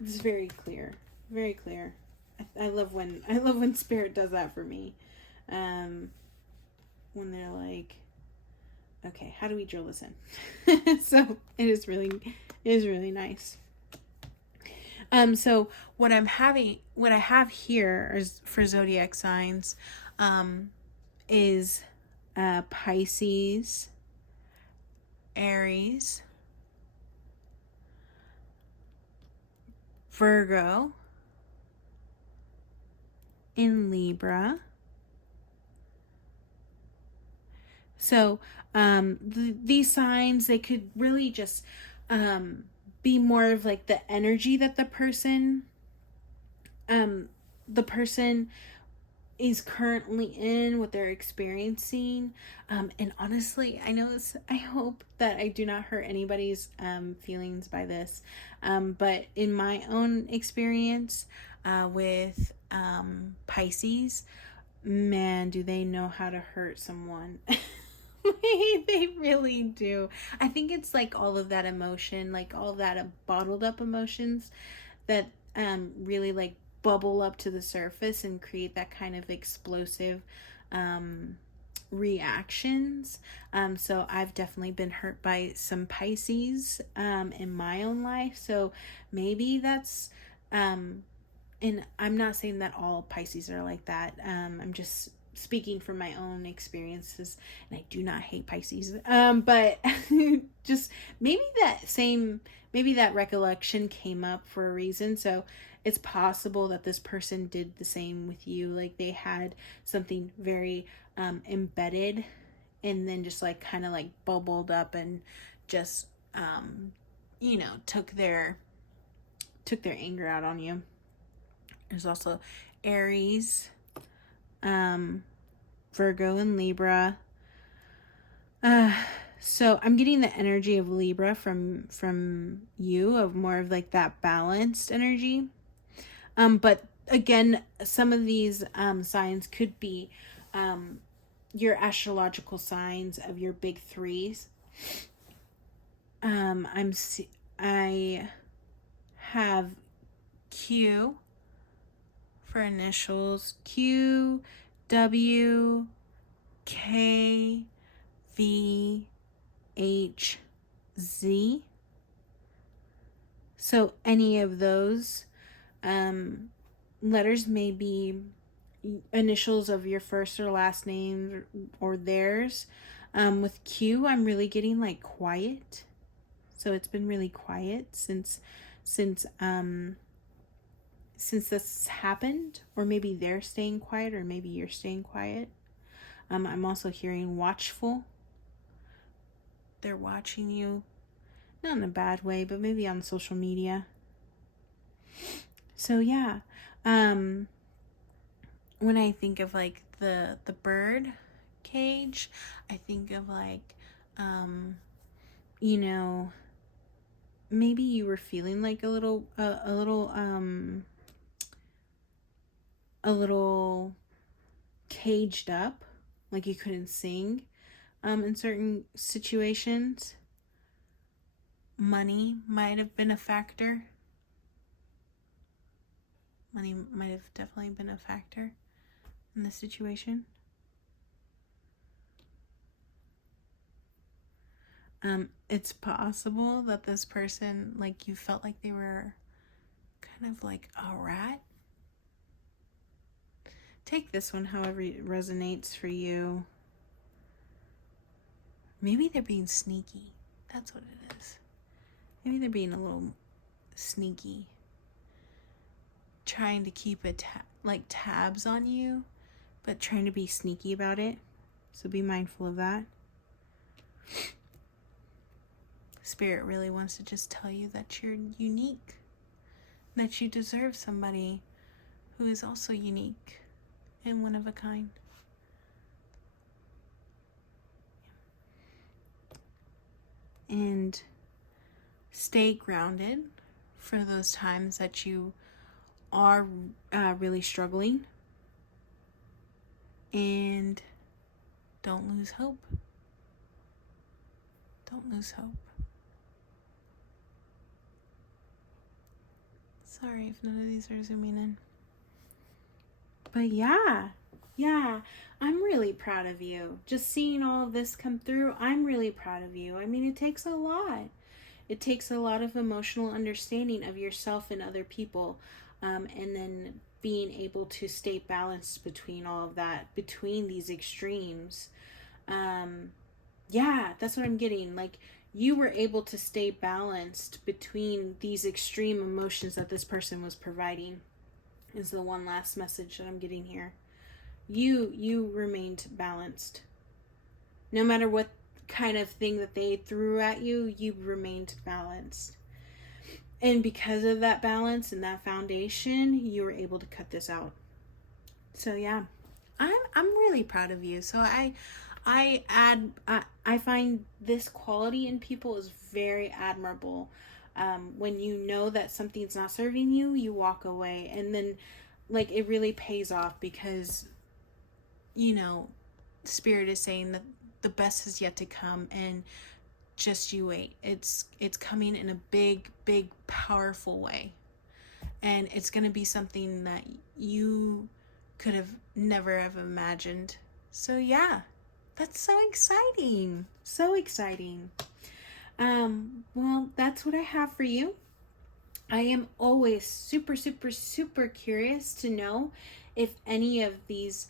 It's very clear, very clear. I love when Spirit does that for me. When they're like, okay, how do we drill this in? So it is really nice. So what I have here is for zodiac signs, is Pisces, Aries, Virgo, and Libra. So these signs, they could really just be more of like the energy that the person is currently in, what they're experiencing. And honestly, I hope that I do not hurt anybody's feelings by this. But in my own experience with Pisces, man, do they know how to hurt someone. They really do. I think it's like all of that emotion, like all that bottled up emotions that really like bubble up to the surface and create that kind of explosive reactions. So I've definitely been hurt by some Pisces in my own life. So maybe that's and I'm not saying that all Pisces are like that. I'm just speaking from my own experiences, and I do not hate Pisces. But just maybe that recollection came up for a reason. So it's possible that this person did the same with you. Like, they had something very embedded, and then just like kind of like bubbled up and just took their anger out on you. There's also Aries, Virgo, and Libra. So I'm getting the energy of Libra from you, of more of like that balanced energy. But again, some of these signs could be your astrological signs of your big threes. I have Q for initials, Q, W, K, V, H, Z. So any of those letters may be initials of your first or last name or theirs. With Q, I'm really getting like quiet. So it's been really quiet since this happened, or maybe they're staying quiet, or maybe you're staying quiet. I'm also hearing watchful. They're watching you, not in a bad way, but maybe on social media. So yeah, when I think of like the bird cage, I think of like maybe you were feeling like a little caged up, like you couldn't sing in certain situations. Money might have been a factor. Money might have definitely been a factor in the situation. It's possible that this person, like, you felt like they were kind of like a rat. Take this one however it resonates for you. Maybe they're being sneaky. That's what it is. Maybe they're being a little sneaky. Trying to keep tabs on you, but trying to be sneaky about it. So be mindful of that. Spirit really wants to just tell you that you're unique, that you deserve somebody who is also unique and one of a kind. And stay grounded for those times that you are really struggling. And don't lose hope. Don't lose hope. Sorry if none of these are zooming in. But yeah, I'm really proud of you. Just seeing all of this come through, I'm really proud of you. I mean, it takes a lot. It takes a lot of emotional understanding of yourself and other people, and then being able to stay balanced between all of that, between these extremes. Yeah, that's what I'm getting. Like, you were able to stay balanced between these extreme emotions that this person was providing, is the one last message that I'm getting here. You remained balanced. No matter what kind of thing that they threw at you, you remained balanced. And because of that balance and that foundation, you were able to cut this out. So yeah, I'm really proud of you. So I find this quality in people is very admirable. When you know that something's not serving you, you walk away, and then like it really pays off, because Spirit is saying that the best is yet to come, and just you wait. It's coming in a big, powerful way, and it's going to be something that you could have never have imagined. So yeah, that's so exciting. So exciting. Well, that's what I have for you. I am always super curious to know if any of these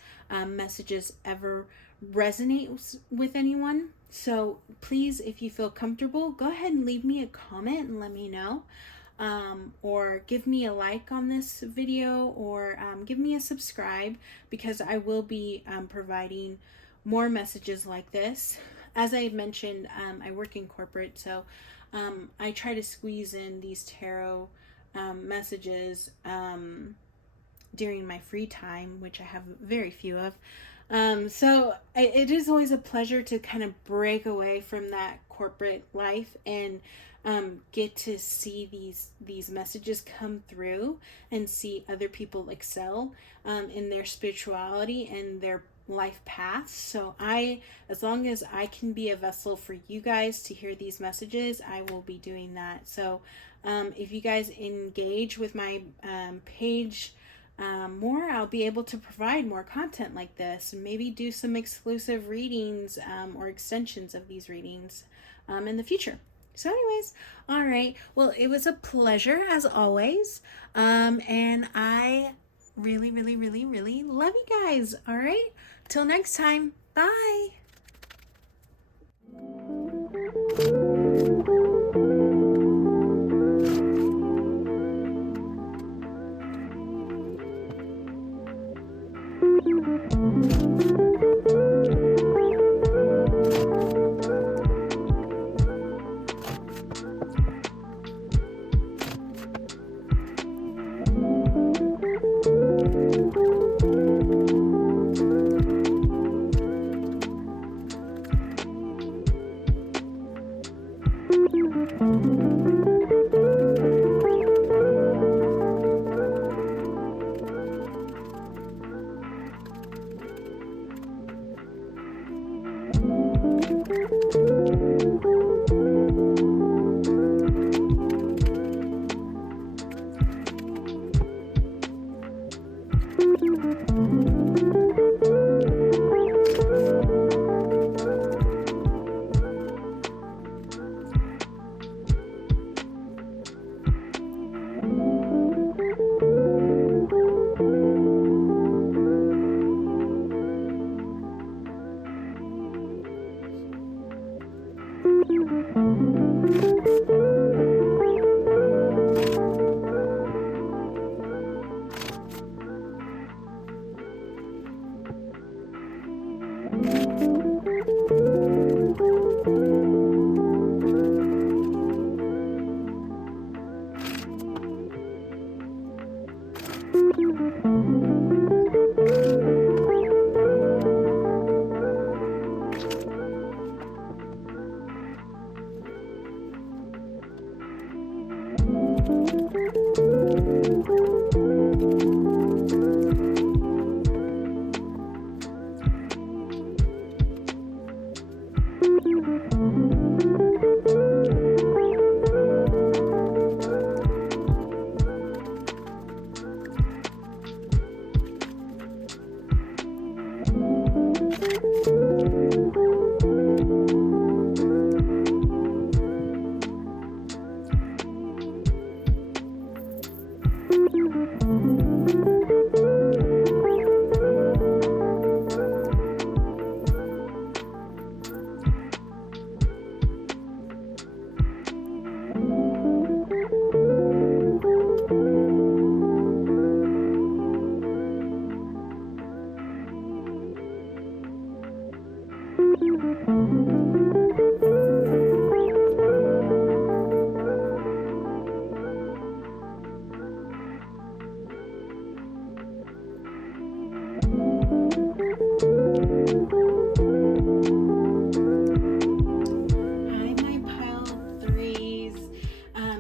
messages ever resonate with anyone. So please, if you feel comfortable, go ahead and leave me a comment and let me know. Or give me a like on this video, or give me a subscribe, because I will be providing more messages like this. As I mentioned, I work in corporate, so I try to squeeze in these tarot messages during my free time, which I have very few of. So it is always a pleasure to kind of break away from that corporate life and get to see these messages come through and see other people excel in their spirituality and their life paths. So as long as I can be a vessel for you guys to hear these messages, I will be doing that. So if you guys engage with my page more, I'll be able to provide more content like this, and maybe do some exclusive readings or extensions of these readings in the future. So anyways, all right, well, it was a pleasure as always, and I really love you guys. All right, till next time, bye.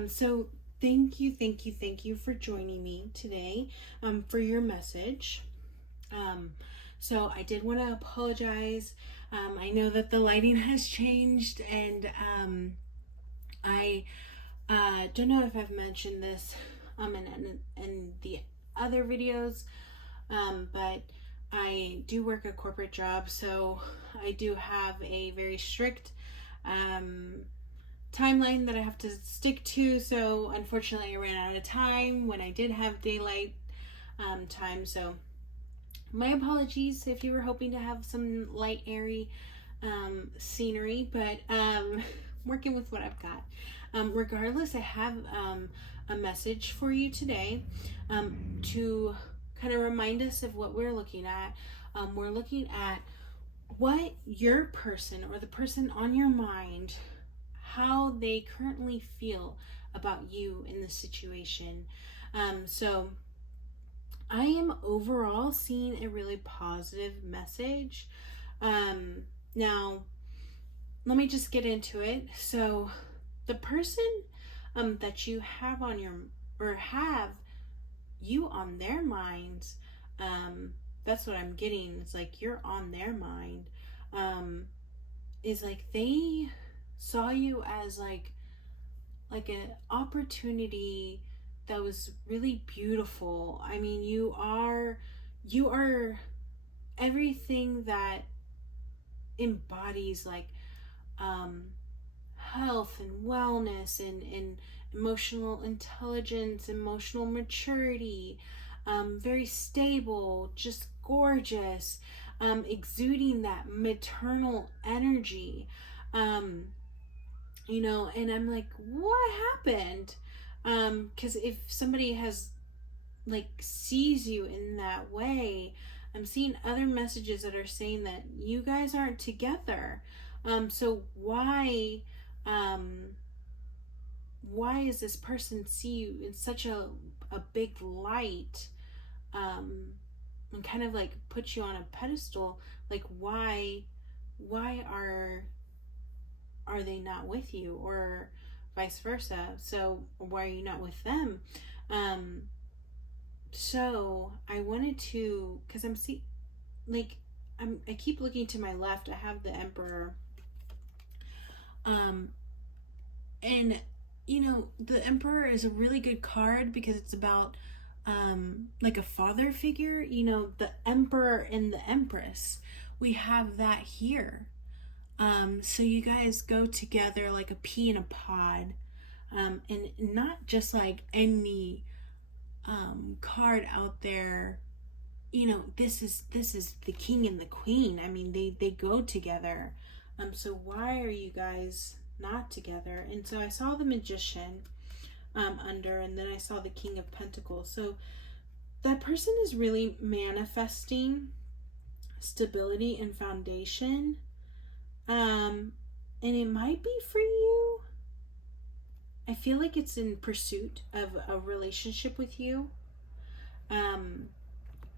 So thank you for joining me today for your message. So I did want to apologize. I know that the lighting has changed, and I don't know if I've mentioned this in the other videos, but I do work a corporate job, so I do have a very strict timeline that I have to stick to. So unfortunately I ran out of time when I did have daylight time, so my apologies if you were hoping to have some light airy scenery, but working with what I've got. Regardless, I have a message for you today to kind of remind us of what we're looking at. We're looking at what your person or the person on your mind, how they currently feel about you in this situation. So I am overall seeing a really positive message. Now, let me just get into it. So the person that you have on your, or have you on their minds, that's what I'm getting. It's like you're on their mind. Is like they saw you as like an opportunity that was really beautiful. I mean, you are everything that embodies like health and wellness and emotional intelligence, emotional maturity, very stable, just gorgeous, exuding that maternal energy. You know, and I'm like, what happened? Because if somebody has like sees you in that way, I'm seeing other messages that are saying that you guys aren't together. So why is this person see you in such a big light, and kind of like put you on a pedestal? Like why are they not with you, or vice versa? So why are you not with them? So I wanted to, because I keep looking to my left. I have the Emperor, and you know, the Emperor is a really good card because it's about like a father figure, you know, the emperor and the empress. We have that here. So you guys go together like a pea in a pod, and not just like any card out there. You know, this is the king and the queen. I mean, they go together. So why are you guys not together? And so I saw the magician under, and then I saw the King of Pentacles. So that person is really manifesting stability and foundation. And it might be for you. I feel like it's in pursuit of a relationship with you.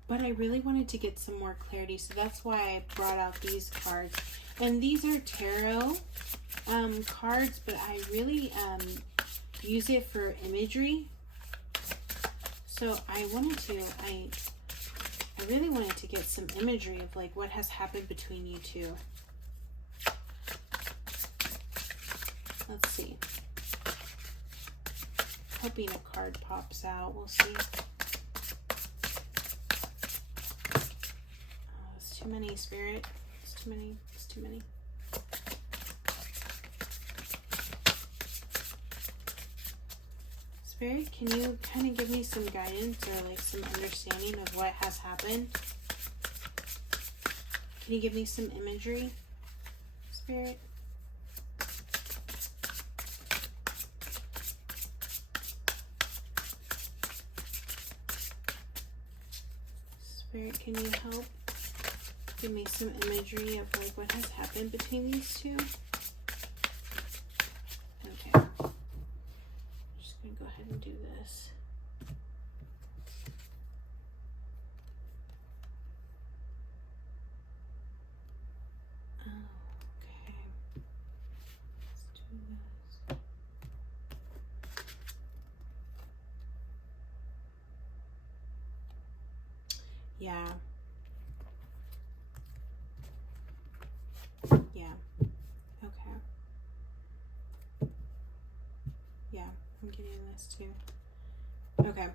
But I really wanted to get some more clarity, so that's why I brought out these cards. And these are tarot cards, but I really use it for imagery. So I really wanted to get some imagery of like what has happened between you two. Let's see. Hoping a card pops out. We'll see. Oh, it's too many, Spirit. It's too many. It's too many. Spirit, can you kind of give me some guidance or like some understanding of what has happened? Can you give me some imagery, Spirit? Spirit, can you help give me some imagery of like what has happened between these two? Okay. I'm just going to go ahead and do this. Okay. Let's do this. Yeah. Yeah. Okay. Yeah, I'm getting this too. Okay.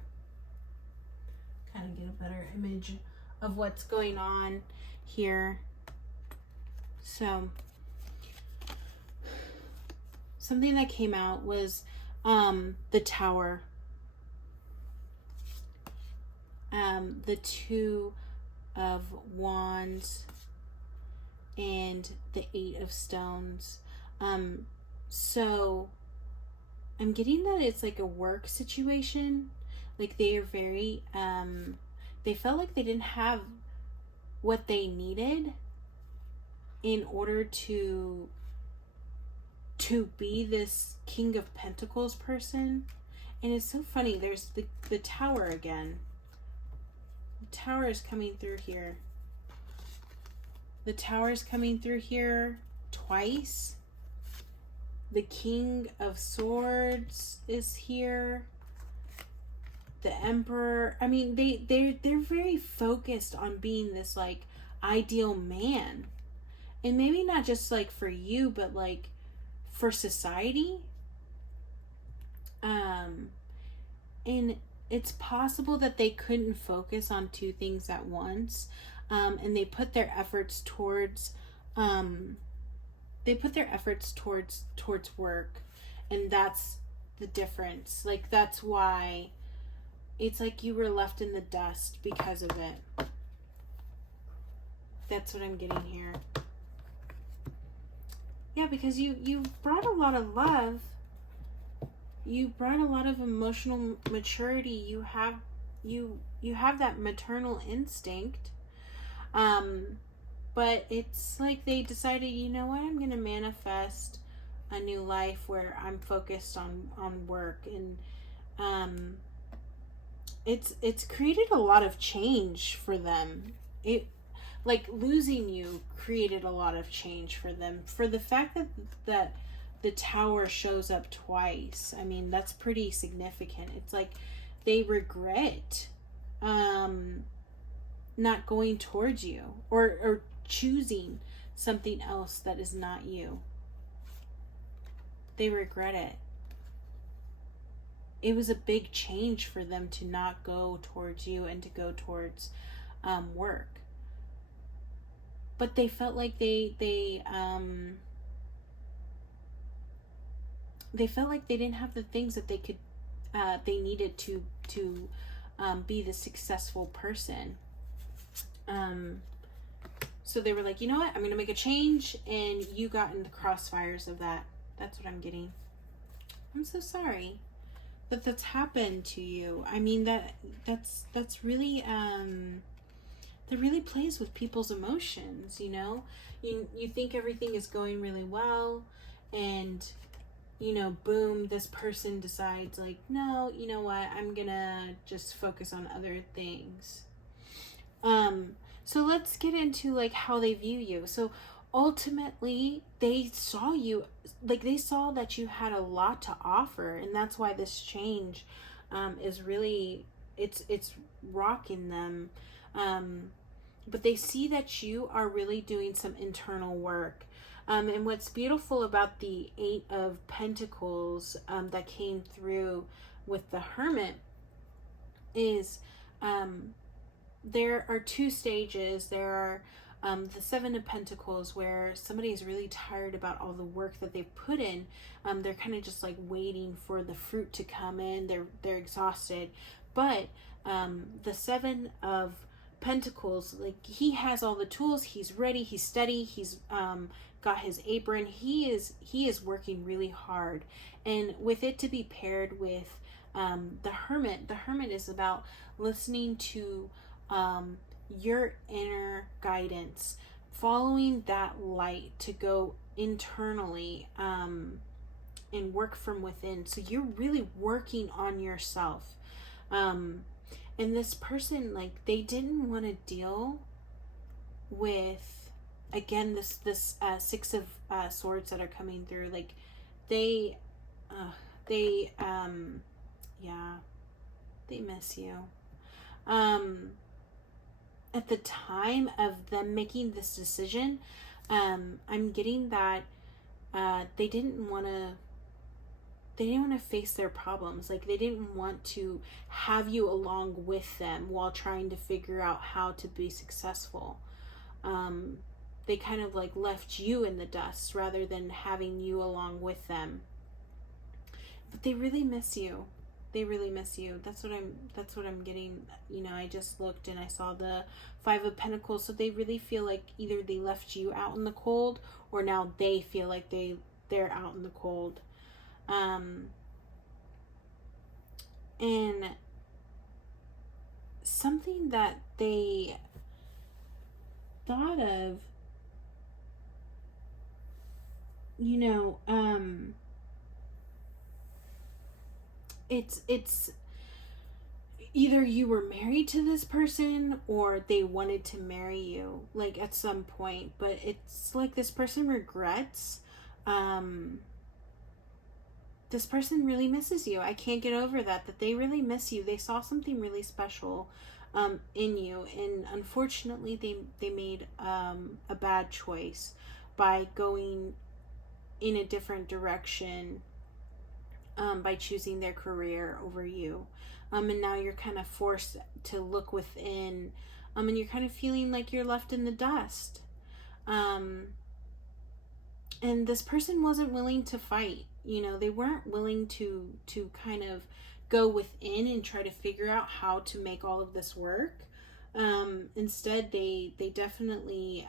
Kind of get a better image of what's going on here. So, something that came out was the Tower. The Two of Wands and the Eight of Stones. So I'm getting that it's like a work situation. Like they are very they felt like they didn't have what they needed in order to be this King of Pentacles person. And it's so funny, there's the Tower again. The Tower is coming through here. The Tower is coming through here twice. The King of Swords is here. The Emperor. I mean, they're very focused on being this like ideal man. And maybe not just like for you, but like for society. And it's possible that they couldn't focus on two things at once. And they put their efforts towards towards work, and that's the difference. Like that's why it's like you were left in the dust because of it. That's what I'm getting here. Yeah, because you brought a lot of love. You brought a lot of emotional maturity. You have that maternal instinct. But it's like they decided, you know what, I'm going to manifest a new life where I'm focused on work. And it's created a lot of change for them. It like losing you created a lot of change for them. For the fact that the Tower shows up twice, I mean, that's pretty significant. It's like they regret not going towards you or choosing something else that is not you. They regret it. it was a big change for them to not go towards you and to go towards work. But they felt like they felt like they didn't have the things that they needed to be the successful person. So they were like, you know what, I'm gonna make a change, and you got in the crossfires of that. That's what I'm getting. I'm so sorry that that's happened to you. I mean, that's really that really plays with people's emotions. You think everything is going really well, and boom, this person decides like, no, you know what, I'm gonna just focus on other things. So let's get into like how they view you. So ultimately they saw you, like they saw that you had a lot to offer, and that's why this change is really, it's rocking them. But they see that you are really doing some internal work. And what's beautiful about the Eight of Pentacles that came through with the Hermit is there are two stages. There are the Seven of Pentacles, where somebody is really tired about all the work that they've put in. They're kind of just like waiting for the fruit to come in. They're exhausted. But the Seven of Pentacles, like, he has all the tools. He's ready. He's steady. He's got his apron. He is working really hard. And with it to be paired with the Hermit is about listening to your inner guidance, following that light to go internally and work from within. So you're really working on yourself. And this person, like, they didn't want to deal with, again, this Six of Swords that are coming through. Like, they miss you. At the time of them making this decision, I'm getting that they didn't want to face their problems. Like, they didn't want to have you along with them while trying to figure out how to be successful. They kind of like left you in the dust rather than having you along with them. But they really miss you. They really miss you. That's what I'm getting. I just looked and I saw the Five of Pentacles. So they really feel like either they left you out in the cold, or now they feel like they're out in the cold. And something that they thought of, it's either you were married to this person or they wanted to marry you, like, at some point. But it's like this person regrets. This person really misses you. I can't get over that they really miss you. They saw something really special in you, and unfortunately they made a bad choice by going in a different direction, by choosing their career over you. And now you're kind of forced to look within, and you're kind of feeling like you're left in the dust. And this person wasn't willing to fight. They weren't willing to kind of go within and try to figure out how to make all of this work. Instead, they definitely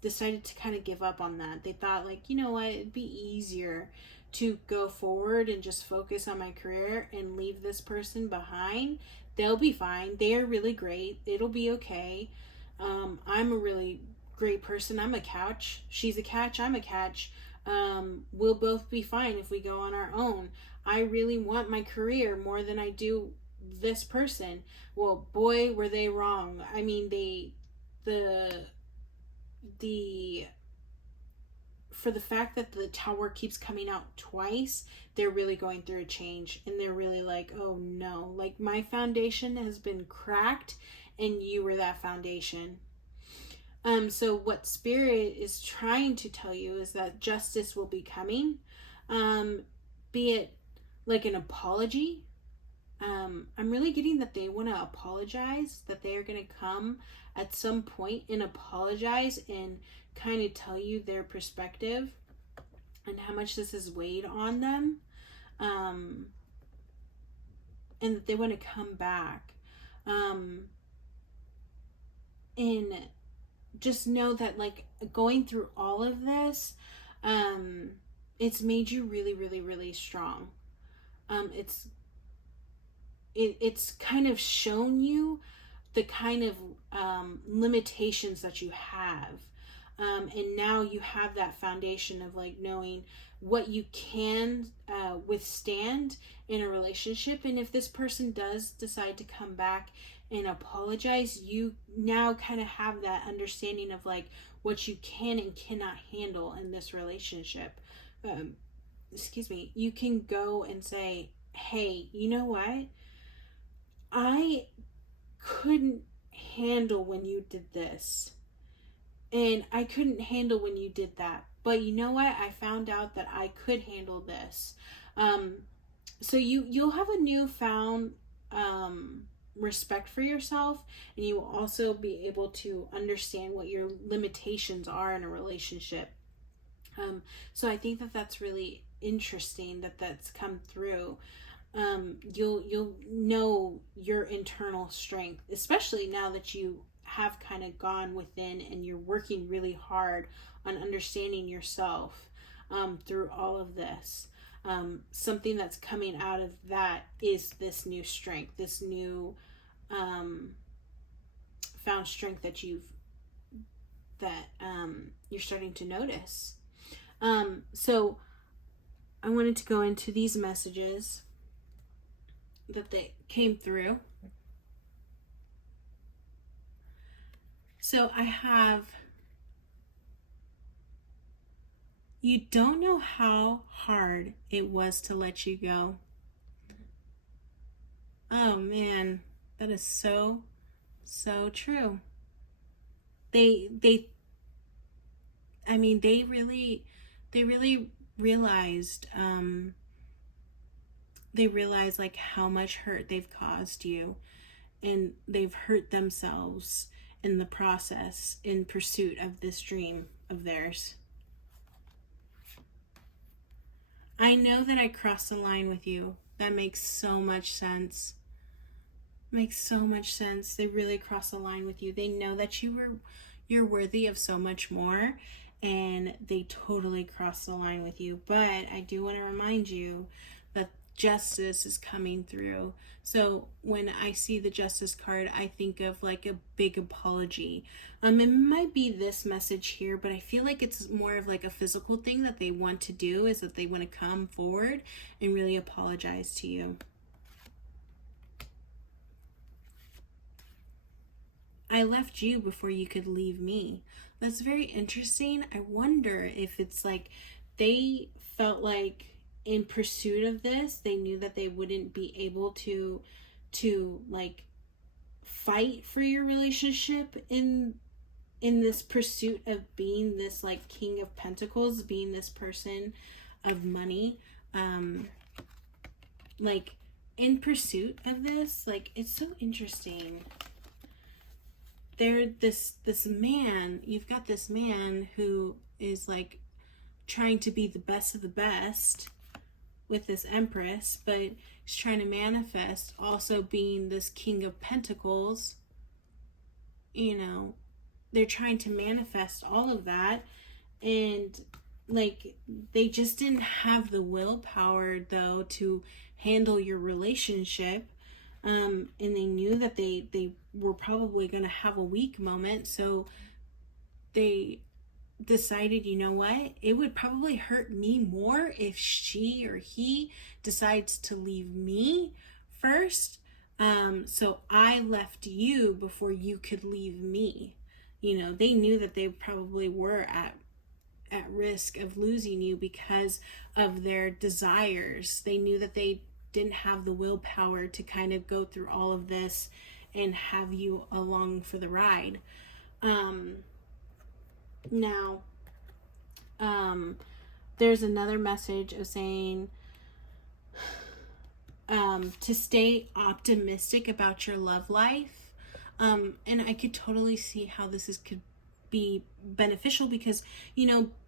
decided to kind of give up on that. They thought, like, you know what, it'd be easier to go forward and just focus on my career and leave this person behind. They'll be fine. They are really great. It'll be okay. I'm a really great person. I'm a catch. She's a catch. I'm a catch. We'll both be fine if we go on our own. I really want my career more than I do this person. Well, boy, were they wrong. I mean, for the fact that the Tower keeps coming out twice, they're really going through a change, and they're really like, oh no, like, my foundation has been cracked and you were that foundation. So what Spirit is trying to tell you is that justice will be coming, be it like an apology. I'm really getting that they want to apologize, that they are going to come at some point and apologize and kind of tell you their perspective and how much this has weighed on them. And that they want to come back. And just know that, like, going through all of this, it's made you really, really, really strong. It's kind of shown you the kind of limitations that you have. And now you have that foundation of, like, knowing what you can withstand in a relationship. And if this person does decide to come back and apologize, you now kind of have that understanding of, like, what you can and cannot handle in this relationship. You can go and say, hey, you know what? I couldn't handle when you did this. And I couldn't handle when you did that. But you know what? I found out that I could handle this. So you'll have a newfound respect for yourself, and you will also be able to understand what your limitations are in a relationship. So I think that that's really interesting that that's come through. You'll know your internal strength, especially now that you have kind of gone within and you're working really hard on understanding yourself through all of this. Something that's coming out of that is this new strength, this new found strength that you're starting to notice. So I wanted to go into these messages that they came through. So I have, you don't know how hard it was to let you go. Oh man, that is so true. They really realized, like how much hurt they've caused you, and they've hurt themselves in the process in pursuit of this dream of theirs. I know that I crossed the line with you. That makes so much sense. Makes so much sense. They really crossed the line with you. They know that you're worthy of so much more, and they totally crossed the line with you. But I do want to remind you that justice is coming through. So when I see the justice card, I think of like a big apology. It might be this message here, but I feel like it's more of like a physical thing that they want to do, is that they want to come forward and really apologize to you. I left you before you could leave me. That's very interesting. I wonder if it's like they felt like in pursuit of this, they knew that they wouldn't be able to like fight for your relationship in this pursuit of being this like King of Pentacles, being this person of money. Like in pursuit of this, like it's so interesting. This man, you've got this man who is like trying to be the best of the best with this Empress, but he's trying to manifest also being this King of Pentacles. You know, they're trying to manifest all of that, and like they just didn't have the willpower though to handle your relationship. And they knew that they were probably going to have a weak moment, so they decided, you know what, it would probably hurt me more if she or he decides to leave me first. So I left you before you could leave me. You know, they knew that they probably were at risk of losing you because of their desires. They knew that they didn't have the willpower to kind of go through all of this and have you along for the ride. Now, there's another message of saying to stay optimistic about your love life. And I could totally see how could be beneficial, because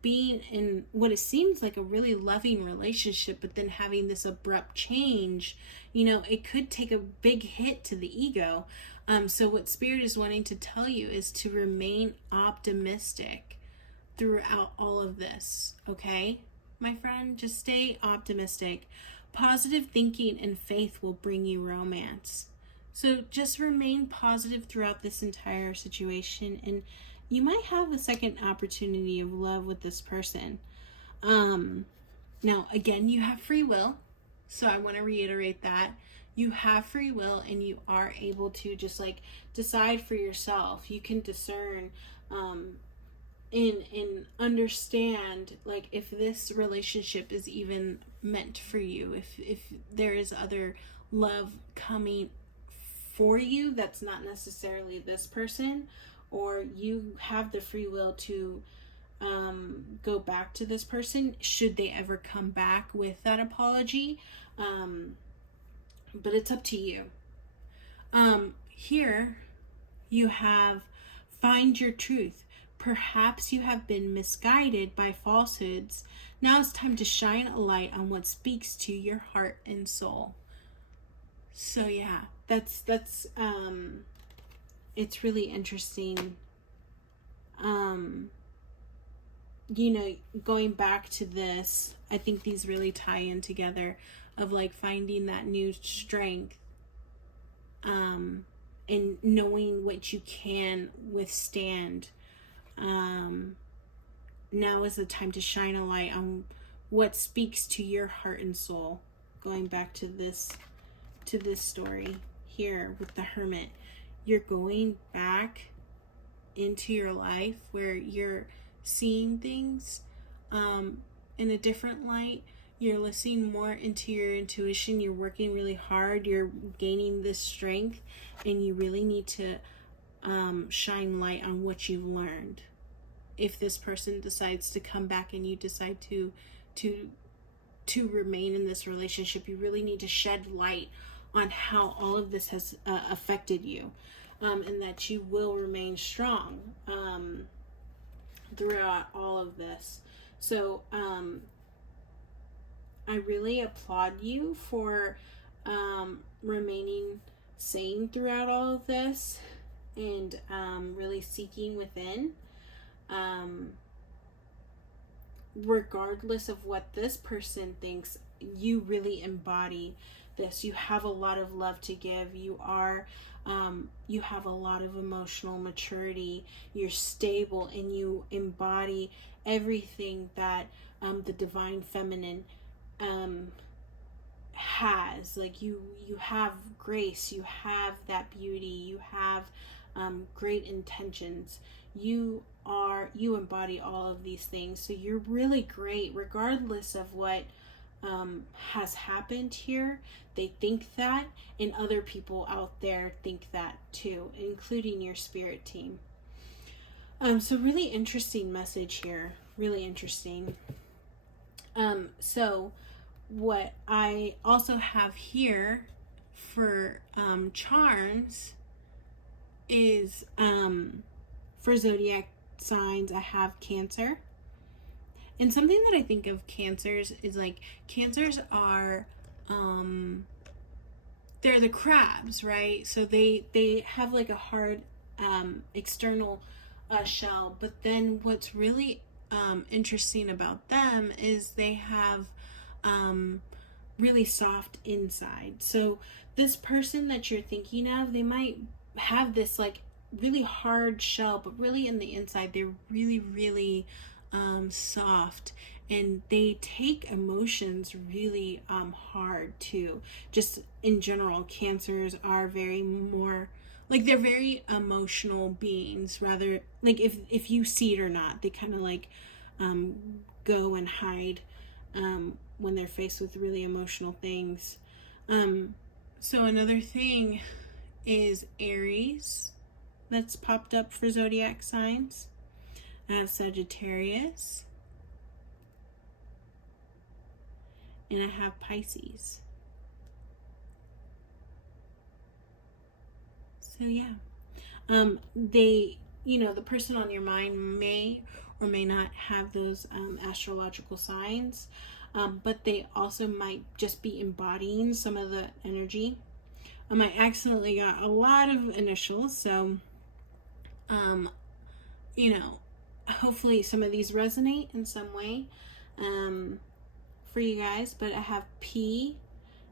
being in what it seems like a really loving relationship, but then having this abrupt change, it could take a big hit to the ego. So what Spirit is wanting to tell you is to remain optimistic throughout all of this. Okay, my friend, just stay optimistic. Positive thinking and faith will bring you romance. So just remain positive throughout this entire situation, and you might have a second opportunity of love with this person. Now, again, you have free will. So I want to reiterate that. You have free will, and you are able to just decide for yourself. You can discern and understand if this relationship is even meant for you, if there is other love coming for you that's not necessarily this person, or you have the free will to go back to this person should they ever come back with that apology. But it's up to you. Here you have find your truth. Perhaps you have been misguided by falsehoods. Now it's time to shine a light on what speaks to your heart and soul. So yeah, that's it's really interesting. Going back to this, I think these really tie in together of finding that new strength, and knowing what you can withstand. Now is the time to shine a light on what speaks to your heart and soul. Going back to this story here with the Hermit, you're going back into your life where you're seeing things in a different light. You're listening more into your intuition. You're working really hard. You're gaining this strength, and you really need to shine light on what you've learned. If this person decides to come back and you decide to remain in this relationship, you really need to shed light on how all of this has affected you, and that you will remain strong throughout all of this. So I really applaud you for remaining sane throughout all of this, and really seeking within. Regardless of what this person thinks, you really embody this. You have a lot of love to give. You have a lot of emotional maturity. You're stable, and you embody everything that the divine feminine has. You have grace, you have that beauty, you have great intentions. You embody all of these things. So you're really great regardless of what has happened here. They think that, and other people out there think that too, including your spirit team. So really interesting message here. Really interesting. So what I also have here for charms is for zodiac signs, I have Cancer. And something that I think of cancers is cancers are they're the crabs, right? So they have a hard external shell, but then what's really interesting about them is they have really soft inside. So this person that you're thinking of, they might have this really hard shell, but really in the inside they're really, really soft, and they take emotions really hard too. Just in general, cancers are very more they're very emotional beings, rather if you see it or not, they kind of go and hide when they're faced with really emotional things. So another thing is Aries that's popped up for zodiac signs. I have Sagittarius, and I have Pisces. So yeah, the person on your mind may or may not have those astrological signs, but they also might just be embodying some of the energy. I accidentally got a lot of initials, so hopefully some of these resonate in some way for you guys. But I have P.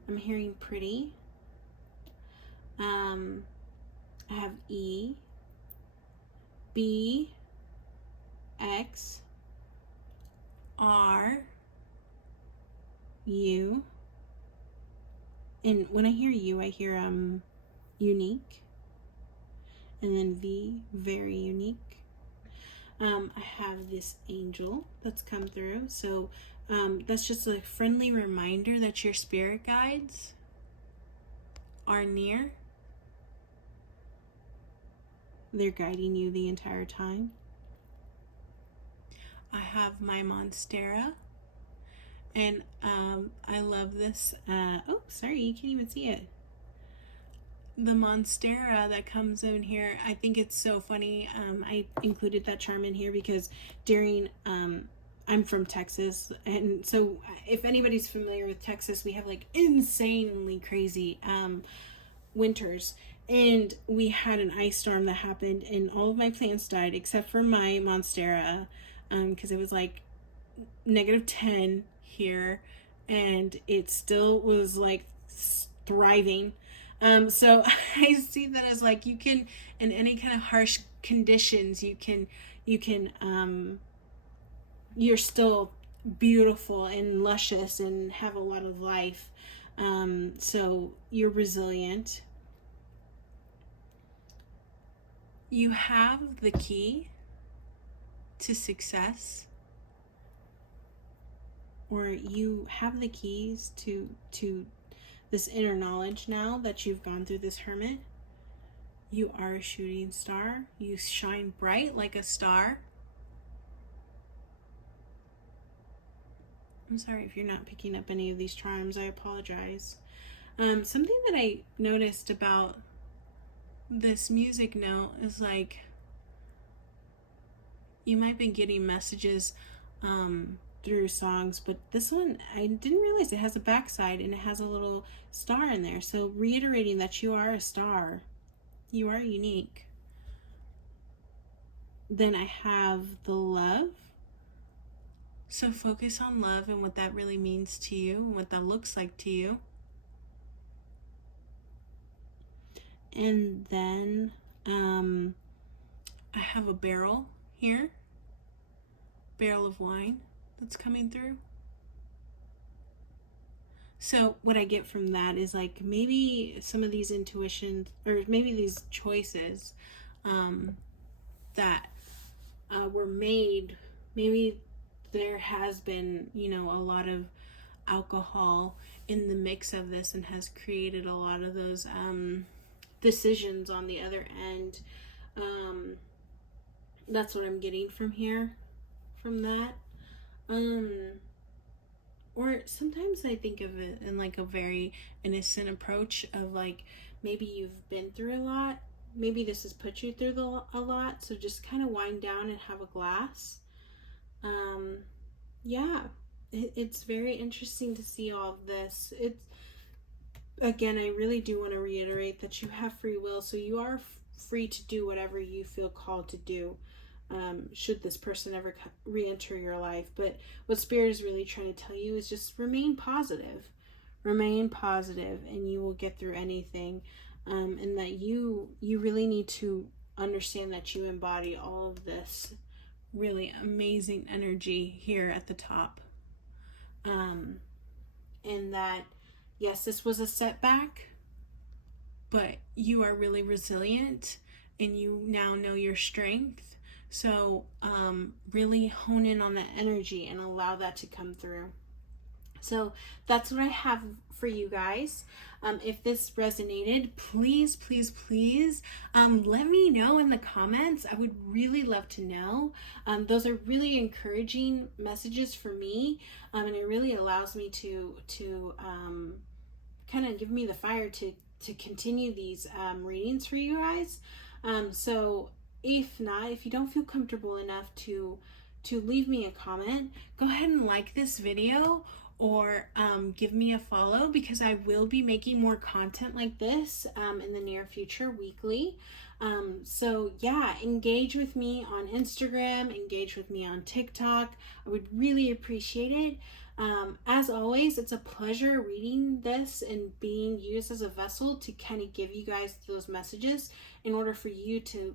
I'm hearing pretty. I have E, B, X, R, U. And when I hear U, I hear unique. And then V, very unique. I have this angel that's come through. So that's just a friendly reminder that your spirit guides are near. They're guiding you the entire time. I have my Monstera. And I love this. Oh, sorry, you can't even see it. The Monstera that comes in here, I think it's so funny. I included that charm in here because during, I'm from Texas. And so if anybody's familiar with Texas, we have like insanely crazy winters. And we had an ice storm that happened and all of my plants died except for my Monstera because it was like -10 here and it still was like thriving. So I see that as like you can, in any kind of harsh conditions, you're still beautiful and luscious and have a lot of life. So you're resilient. You have the key to success, or you have the keys to this inner knowledge now that you've gone through this hermit. You are a shooting star. You shine bright like a star. I'm sorry if you're not picking up any of these charms. I apologize. Something that I noticed about this music note is like you might be getting messages through songs, but this one I didn't realize it has a backside and it has a little star in there. So reiterating that you are a star, you are unique. Then I have the love. So focus on love and what that really means to you and what that looks like to you. And then I have a barrel here, barrel of wine that's coming through. So what I get from that is like maybe some of these intuitions or maybe these choices that were made, maybe there has been, a lot of alcohol in the mix of this and has created a lot of those decisions on the other end. That's what I'm getting from here, from that. Or sometimes I think of it in like a very innocent approach of like maybe you've been through a lot. Maybe this has put you through a lot. So just kind of wind down and have a glass. Yeah, it's very interesting to see all of this. Again, I really do want to reiterate that you have free will, so you are free to do whatever you feel called to do, should this person ever re-enter your life. But what Spirit is really trying to tell you is just remain positive, and you will get through anything, and that you really need to understand that you embody all of this really amazing energy here at the top, and that yes, this was a setback, but you are really resilient and you now know your strength. So really hone in on that energy and allow that to come through. So that's what I have for you guys. If this resonated, please let me know in the comments. I would really love to know. Those are really encouraging messages for me, and it really allows me to kind of give me the fire to continue these readings for you guys. So if not, if you don't feel comfortable enough to leave me a comment, go ahead and like this video or give me a follow, because I will be making more content like this in the near future, weekly. So yeah, engage with me on Instagram, engage with me on TikTok. I would really appreciate it. As always, it's a pleasure reading this and being used as a vessel to kind of give you guys those messages in order for you to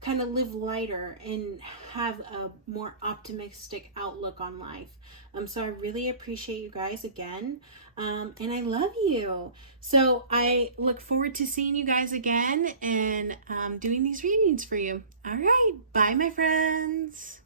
kind of live lighter and have a more optimistic outlook on life. So I really appreciate you guys again, and I love you. So I look forward to seeing you guys again and doing these readings for you. All right, bye my friends.